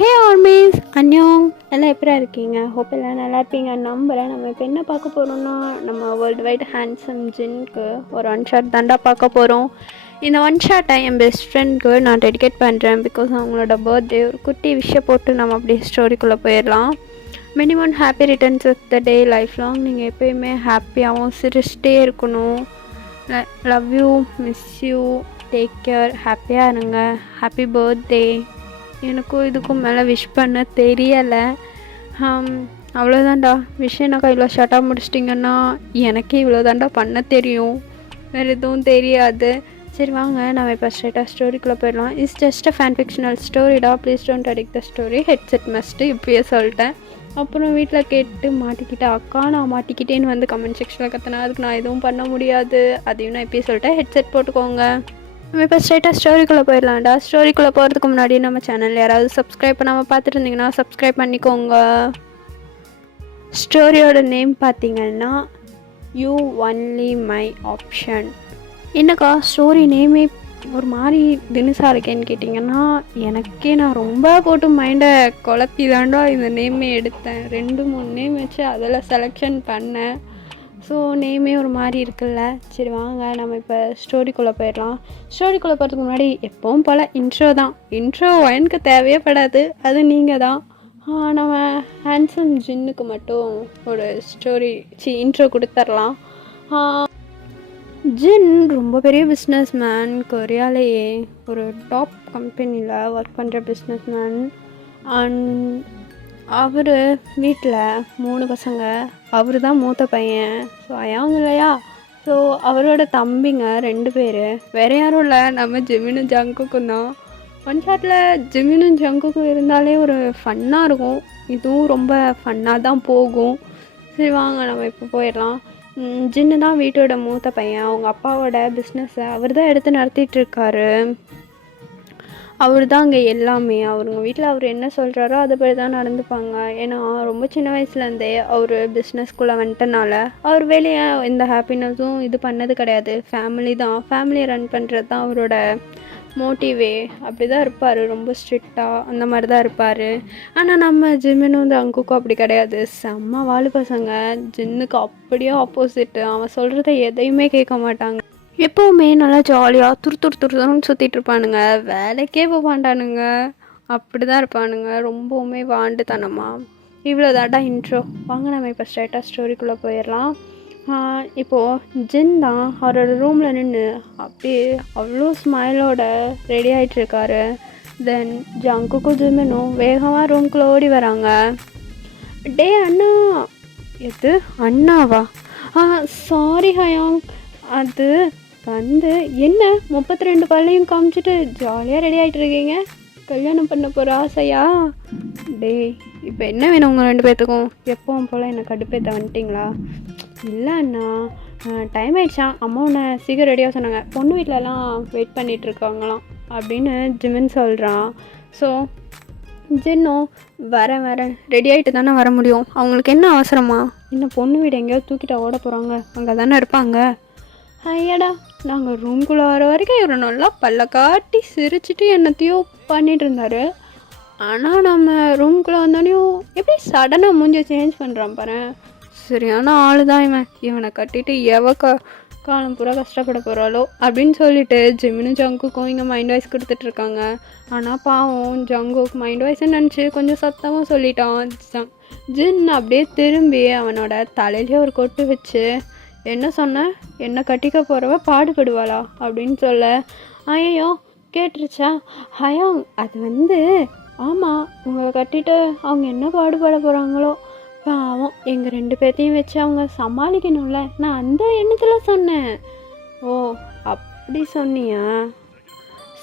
ஹே armies அன்யோங் எல்லாம் எப்படி இருக்கீங்க? ஹோப் எல்லாம் நல்லா இருப்பீங்க நம்புகிறேன். நம்ம இப்போ என்ன பார்க்க போகிறோம்னா, நம்ம வேர்ல்டு வைட் ஹேண்ட்ஸம் ஜின்க்கு ஒரு ஒன் ஷாட் தாண்டா பார்க்க போகிறோம். இந்த ஒன் ஷாட்டை என் பெஸ்ட் ஃப்ரெண்ட்க்கு நான் டெடிகேட் பண்ணுறேன். பிகாஸ் அவங்களோட பர்த்டே. ஒரு குட்டி விஷயம் போட்டு நம்ம அப்படியே ஸ்டோரிக்குள்ளே போயிடலாம். Minimum happy returns of the day. Life long நீங்கள் எப்போயுமே ஹாப்பியாகவும் சிரிச்சிட்டே இருக்கணும். Love you, miss you, take care, ஹாப்பியாக இருங்க, ஹாப்பி பர்த்டே. எனக்கும் இதுக்கும் மேலே விஷ் பண்ண தெரியலை. அவ்வளோதான்டா விஷயம். எனக்கு இவ்வளோ ஷார்ட்டாக முடிச்சிட்டிங்கன்னா எனக்கே இவ்வளோ தாண்டா பண்ண தெரியும், வேறு எதுவும் தெரியாது. சரி வாங்க நம்ம இப்போ ஸ்ட்ரைட்டாக ஸ்டோரிக்குள்ளே போயிடலாம். It's just a fan fictional ஸ்டோரிடா, please don't addict the story. Headset must இப்பயே சொல்லிட்டேன். அப்புறம் வீட்டில் கேட்டு மாட்டிக்கிட்டேன். அக்கா நான் மாட்டிக்கிட்டேன்னு வந்து கமெண்ட் செக்ஷனில் கற்றுனா அதுக்கு நான் எதுவும் பண்ண முடியாது. அதையும் நான் இப்பயே சொல்லிட்டேன். ஹெட்செட் போட்டுக்கோங்க. நம்ம இப்போ ஸ்ட்ரைட்டாக ஸ்டோரிக்குள்ளே போயிடலாம்டா. ஸ்டோரிக்குள்ளே போகிறதுக்கு முன்னாடி நம்ம சேனல் யாராவது சப்ஸ்கிரைப் பண்ணாமல் பார்த்துட்டு இருந்தீங்கன்னா சப்ஸ்கிரைப் பண்ணிக்கோங்க. ஸ்டோரியோட நேம் பார்த்தீங்கன்னா யூ ஒன்லி மை ஆப்ஷன். என்னக்கா ஸ்டோரி நேமே ஒரு மாதிரி தினுசாக இருக்கேன்னு கேட்டிங்கன்னா, எனக்கே நான் ரொம்ப போட்டு மைண்டை குழப்பி தாண்டா இந்த நேமே எடுத்தேன். 2-3 நேம் வச்சு அதில் செலெக்ஷன் பண்ணேன். ஸோ நேமே ஒரு மாதிரி இருக்குல்ல. சரி வாங்க நம்ம இப்போ ஸ்டோரிக்குள்ளே போயிடலாம். ஸ்டோரிக்குள்ளே போகிறதுக்கு முன்னாடி எப்பவும் போல் இன்ட்ரோ தான். இன்ட்ரோ எனக்கு தேவையே படாது, அது நீங்கள் தான். நம்ம ஹேண்ட்ஸம் ஜின்னுக்கு மட்டும் ஒரு இன்ட்ரோ கொடுத்துர்லாம். ஜின் ரொம்ப பெரிய பிஸ்னஸ் மேன். கொரியாலேயே ஒரு டாப் கம்பெனியில் ஒர்க் பண்ணுற பிஸ்னஸ் மேன். அண்ட் அவர் வீட்டில் 3 பசங்க. அவர் தான் மூத்த பையன். ஸோ அயாங்க இல்லையா. ஸோ அவரோட தம்பிங்க 2 பேர். வேறு யாரும் இல்லை, நம்ம ஜிமினும் ஜங்குக்கும் தான். ஒன் ஷாட்டில் ஜிமினும் ஜங்குக்கும் இருந்தாலே ஒரு ஃபன்னாக இருக்கும். இதுவும் ரொம்ப ஃபன்னாக தான் போகும். சரி வாங்க நம்ம இப்போ போயிடலாம். ஜின்னு தான் வீட்டோட மூத்த பையன். அவங்க அப்பாவோட பிஸ்னஸை அவர் தான் எடுத்து நடத்திட்டுருக்காரு. அவர் தான் அங்கே எல்லாமே. அவருங்க வீட்டில் அவர் என்ன சொல்கிறாரோ அதுபடி தான் நடந்துப்பாங்க. ஏன்னா ரொம்ப சின்ன வயசுலேருந்தே அவர் பிஸ்னஸ்குள்ளே வந்துட்டனால அவர் வெளியே எந்த ஹாப்பினஸும் இது பண்ணது கிடையாது. ஃபேமிலி தான், ஃபேமிலியை ரன் பண்ணுறது தான் அவரோட மோட்டிவே. அப்படி தான் இருப்பார், ரொம்ப ஸ்ட்ரிக்டாக அந்த மாதிரி தான் இருப்பார். ஆனால் நம்ம ஜிம்மினும் வந்து அங்குக்கும் அப்படி கிடையாது. செம்ம வாலு பசங்க. ஜின்னுக்கு அப்படியே ஆப்போசிட்டு. அவன் சொல்கிறத எதையுமே கேட்க மாட்டாங்க. எப்போவுமே நல்லா ஜாலியாக துருன்னு சுற்றிட்டு இருப்பானுங்க. வேலைக்கே போக மாட்டானுங்க, அப்படி தான் இருப்பானுங்க. ரொம்பவுமே வாண்டுத்தனமா. இவ்வளோ தாட்டா இன்ட்ரோ. வாங்க நம்ம இப்போ ஸ்ட்ரைட்டாக ஸ்டோரிக்குள்ளே போயிடலாம். இப்போது ஜின் தான் அவரோட ரூமில் நின்று அப்படியே அவ்வளோ ஸ்மைலோட ரெடி ஆகிட்டுருக்காரு. தென் ஜங்குக்கும் ஜிமினும் வேகமாக ரூம்குள்ளே ஓடி வராங்க. டே அண்ணா. எது அண்ணாவா? Sorry Haiyang. அது வந்து என்ன 32 பல்லையும் காமிச்சிட்டு ஜாலியாக ரெடி ஆகிட்டு இருக்கீங்க? கல்யாணம் பண்ண போகிற ஆசையா? டே இப்போ என்ன வேணும் உங்கள் 2 பேர்த்துக்கும்? எப்பவும் போல் என்னை கடுப்பேற்ற வந்துட்டிங்களா? இல்லை அண்ணா, டைம் ஆகிடுச்சா, அம்மா உன்னை சீக்கிரம் ரெடியாக சொன்னாங்க, பொண்ணு வீட்டிலலாம் வெயிட் பண்ணிகிட்ருக்காங்களாம் அப்படின்னு ஜிமின் சொல்கிறான். ஸோ ஜின்னும் வரேன் ரெடி ஆகிட்டு தானே வர முடியும், அவங்களுக்கு என்ன அவசரமா? இன்னும் பொண்ணு வீடு எங்கேயாவது தூக்கிட்ட ஓட போகிறாங்க, அங்கே தானே இருப்பாங்க. ஐயடா, நாங்கள் ரூம்குள்ளே வர வரைக்கும் இவர் நல்லா பல்ல காட்டி சிரிச்சிட்டு என்னத்தையோ பண்ணிகிட்டு இருந்தார். ஆனால் நம்ம ரூம்குள்ளே வந்தோடனையும் எப்படி சடனாக மூஞ்சி சேஞ்ச் பண்ணுறான் பாரு. சரியான ஆள் தான் இவனை கட்டிட்டு காலம் பூரா கஷ்டப்பட போகிறாளோ அப்படின்னு சொல்லிட்டு ஜிமினும் ஜங்குக்கும் இங்கே மைண்ட் வாய்ஸ் கொடுத்துட்ருக்காங்க. ஆனால் பாவம் ஜங்குக்கு மைண்ட் வாய்ஸ்ன்னு நினச்சி கொஞ்சம் சத்தமாக சொல்லிட்டான். ஜின் அப்படியே திரும்பி அவனோட தலையிலே ஒரு கொட்டு வச்சு, என்ன சொன்ன, என்ன கட்டிக்க போகிறவ பாடுபடுவாளா அப்படின்னு சொல்ல, ஐயோ கேட்டுருச்சா? ஹயாங் அது வந்து ஆமாம், உங்களை கட்டிட்டு அவங்க என்ன பாடுபட போகிறாங்களோ பாவம், எங்கள் 2 பேர்த்தையும் வச்சு அவங்க சமாளிக்கணும்ல, நான் அந்த எண்ணத்தில் சொன்னேன். ஓ அப்படி சொன்னியா?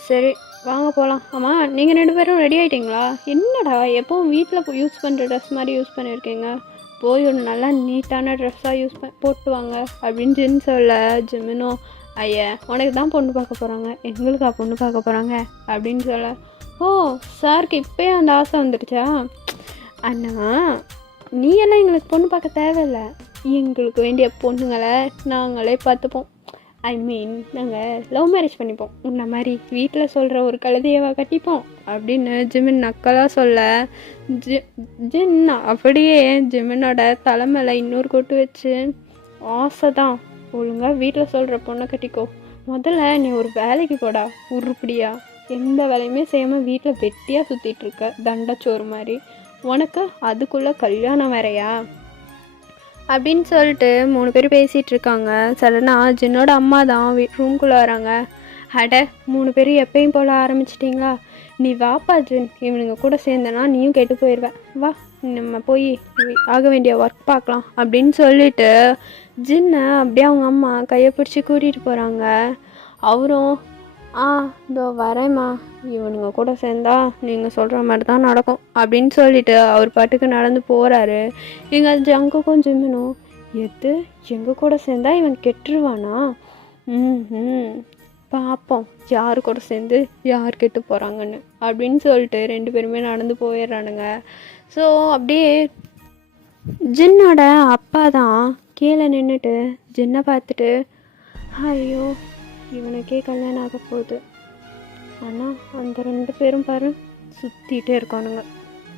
சரி வாங்க போகலாம். ஆமாம் நீங்கள் 2 பேரும் ரெடி ஆகிட்டிங்களா? என்னடா எப்போவும் வீட்டில் யூஸ் பண்ணுற ட்ரெஸ் மாதிரி யூஸ் பண்ணியிருக்கீங்க, போய் ஒரு நல்லா நீட்டான ட்ரெஸ்ஸாக போட்டு வாங்க அப்படின்னு ஜின் சொல்ல, ஜிமினும் ஐயா உனக்கு தான் பொண்ணு பார்க்க போகிறாங்க, எங்களுக்கா பொண்ணு பார்க்க போகிறாங்க அப்படின்னு சொல்ல, ஓ சாருக்கு இப்போயே அந்த ஆசை வந்துடுச்சா? அண்ணா நீ எல்லாம் எங்களுக்கு பொண்ணு பார்க்க தேவையில்லை, எங்களுக்கு வேண்டிய பொண்ணுங்களை நாங்களே பார்த்துப்போம். ஐ மீன் நாங்கள் லவ் மேரேஜ் பண்ணிப்போம். உன்ன மாதிரி வீட்டில் சொல்கிற ஒரு கழுதையவா கட்டிப்போம். அப்படின்னு ஜிமின் நக்கலாக சொல்ல ஜி ஜின் அப்படியே ஜிமினோட தலைமையில் இன்னொரு கொட்டு வச்சு, ஆசை தான், ஒழுங்காக வீட்டில் சொல்கிற பொண்ணை கட்டிக்கோ, முதல்ல நீ ஒரு வேலைக்கு போடா உருப்படியா, எந்த வேலையுமே செய்யாமல் வீட்டில் வெட்டியாக சுற்றிட்டு இருக்க தண்டச்சோறு மாதிரி, உனக்கு அதுக்குள்ளே கல்யாணம் வேறையா அப்படின்னு சொல்லிட்டு 3 பேர் பேசிகிட்டு இருக்காங்க. சடனாக ஜின்னோட அம்மா தான் ரூம்குள்ளே வராங்க. அட 3 பேர் எப்பயும் போல ஆரம்பிச்சிட்டிங்களா, நீ வாப்பா ஜின், இவனுங்க கூட சேர்ந்தனா நீயும் கெட்டு போயிடுவேன், வா நம்ம போய் ஆக வேண்டிய ஒர்க் பார்க்கலாம் அப்படின்னு சொல்லிட்டு ஜின்னை அப்படியே அவங்க அம்மா கையை பிடிச்சி கூட்டிகிட்டு போகிறாங்க. அவரும் இதோ வரேம்மா, இவனுங்க கூட சேர்ந்தா நீங்கள் சொல்கிற மாதிரி தான் நடக்கும் அப்படின்னு சொல்லிட்டு அவர் பாட்டுக்கு நடந்து போகிறாரு. எங்கள் ஜங்குக்கும் ஜிம்மினும், எது எங்கள் கூட சேர்ந்தா இவன் கெட்டுருவானா, பார்ப்போம் யார் கூட சேர்ந்து யார் கெட்டு போகிறாங்கன்னு அப்படின்னு சொல்லிட்டு 2 பேருமே நடந்து போயிடுறானுங்க. ஸோ அப்படியே ஜின்னோட அப்பா தான் கீழே நின்றுட்டு ஜின்னை பார்த்துட்டு, ஐயோ இவனுக்கே கல்யாணம் ஆக போகுது, ஆனால் அந்த 2 பேரும் பாரு சுற்றிகிட்டே இருக்கானுங்க,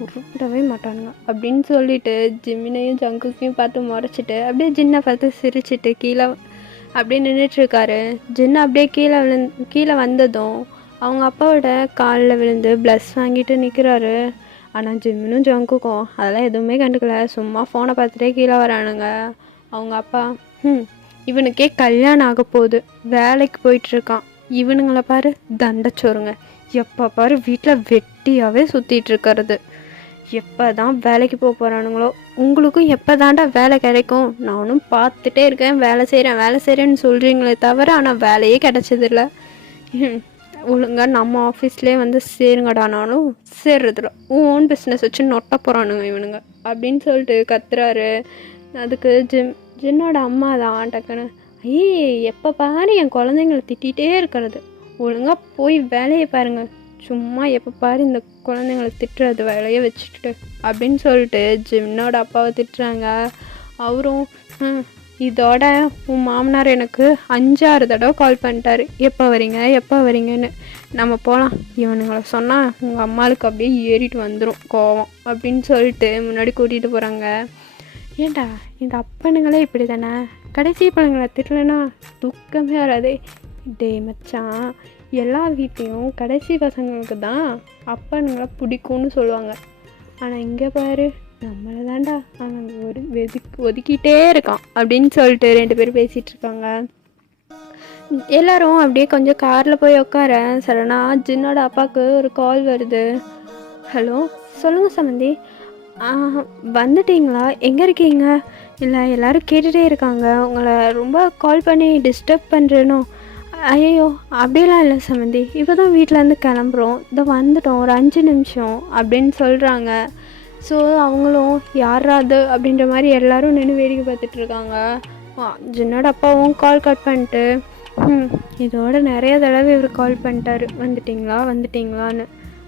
உருப்பிடவே மாட்டானுங்க அப்படின்னு சொல்லிட்டு ஜிம்மினையும் ஜங்குக்கையும் பார்த்து முறைச்சிட்டு அப்படியே ஜின்னை பார்த்து சிரிச்சிட்டு கீழே அப்படியே நின்றுட்டுருக்காரு. ஜின்னு அப்படியே கீழே வந்ததும் அவங்க அப்பாவோட காலில் விழுந்து ப்ளஸ் வாங்கிட்டு நிற்கிறாரு. ஆனால் ஜிம்மினும் ஜங்குக்கும் அதெல்லாம் எதுவுமே கண்டுக்கல, சும்மா ஃபோனை பார்த்துட்டே கீழே வரானுங்க. அவங்க அப்பா, இவனுக்கே கல்யாணம் ஆக போகுது, வேலைக்கு போயிட்டுருக்கான், இவனுங்களை பாரு தண்டச்சோறுங்க, எப்போ பாரு வீட்டில் வெட்டியாகவே சுற்றிட்டு இருக்கிறது, எப்போ தான் வேலைக்கு போக போகிறானுங்களோ, உங்களுக்கும் எப்போ தாண்டா வேலை கிடைக்கும், நானும் பார்த்துட்டே இருக்கேன், வேலை செய்கிறேன்னு சொல்கிறீங்களே தவிர ஆனால் வேலையே கிடைச்சதில்ல, ஒழுங்காக நம்ம ஆஃபீஸ்லேயே வந்து சேருங்கடானாலும் சேர்றதில்ல, ஓன் பிஸ்னஸ் வச்சு நொட்ட போகிறானுங்க இவனுங்க அப்படின்னு சொல்லிட்டு கத்துறாரு. அதுக்கு ஜின்னோட அம்மா தான் டக்குன்னு, எப்போ பாரு என் குழந்தைங்களை திட்டிகிட்டே இருக்கிறது, ஒழுங்காக போய் வேலையை பாருங்க, சும்மா எப்போ பாரு இந்த குழந்தைங்களை திட்டுறது வேலையை வச்சுட்டு அப்படின்னு சொல்லிட்டு ஜின்னோட அப்பாவை திட்டுறாங்க. அவரும், இதோட உன் மாமனார் எனக்கு 5-6 தடவை கால் பண்ணிட்டாரு, எப்போ வரீங்கன்னு, நம்ம போகலாம், இவனுங்களை சொன்னால் உங்கள் அம்மாவுக்கு அப்படியே ஏறிட்டு வந்துடும் கோவம் அப்படின்னு சொல்லிட்டு முன்னாடி கூட்டிகிட்டு போகிறாங்க. ஏண்டா இந்த அப்பனுங்களே இப்படி தானே, கடைசி பிள்ளைங்களை திட்டலைன்னா துக்கமே வராது. டே மச்சான், எல்லா வீட்லேயும் கடைசி பசங்களுக்கு தான் அப்பனுங்களை பிடிக்கும்னு சொல்லுவாங்க, ஆனால் இங்கே பாரு நம்மளை தாண்டா அவன் ஒதுக்கிட்டே இருக்கான் அப்படின்னு சொல்லிட்டு 2 பேர் பேசிகிட்டு இருக்காங்க. எல்லோரும் அப்படியே கொஞ்சம் காரில் போய் உட்கார சடனா ஜின்னோட அப்பாவுக்கு ஒரு கால் வருது. ஹலோ சொல்லுங்கள் சம்மந்தி, வந்துட்டீங்களா, எங்கே இருக்கீங்க, இல்லை எல்லோரும் கேட்டுகிட்டே இருக்காங்க, உங்களை ரொம்ப கால் பண்ணி டிஸ்டர்ப் பண்ணுறேனோ, ஐயோ அப்படிலாம் இல்லை சம்மந்தி, இப்போ தான் வீட்டிலேருந்து கிளம்புறோம், இதை வந்துட்டோம் ஒரு 5 நிமிஷம் அப்படின்னு சொல்கிறாங்க. ஸோ அவங்களும் யாராவது அப்படின்ற மாதிரி எல்லோரும் நின்று வேடிக்கை பார்த்துட்ருக்காங்க. ஜின்னோட அப்பாவும் கால் கட் பண்ணிட்டு, இதோட நிறைய தடவை இவர் கால் பண்ணிட்டாரு, வந்துட்டிங்களான்னு,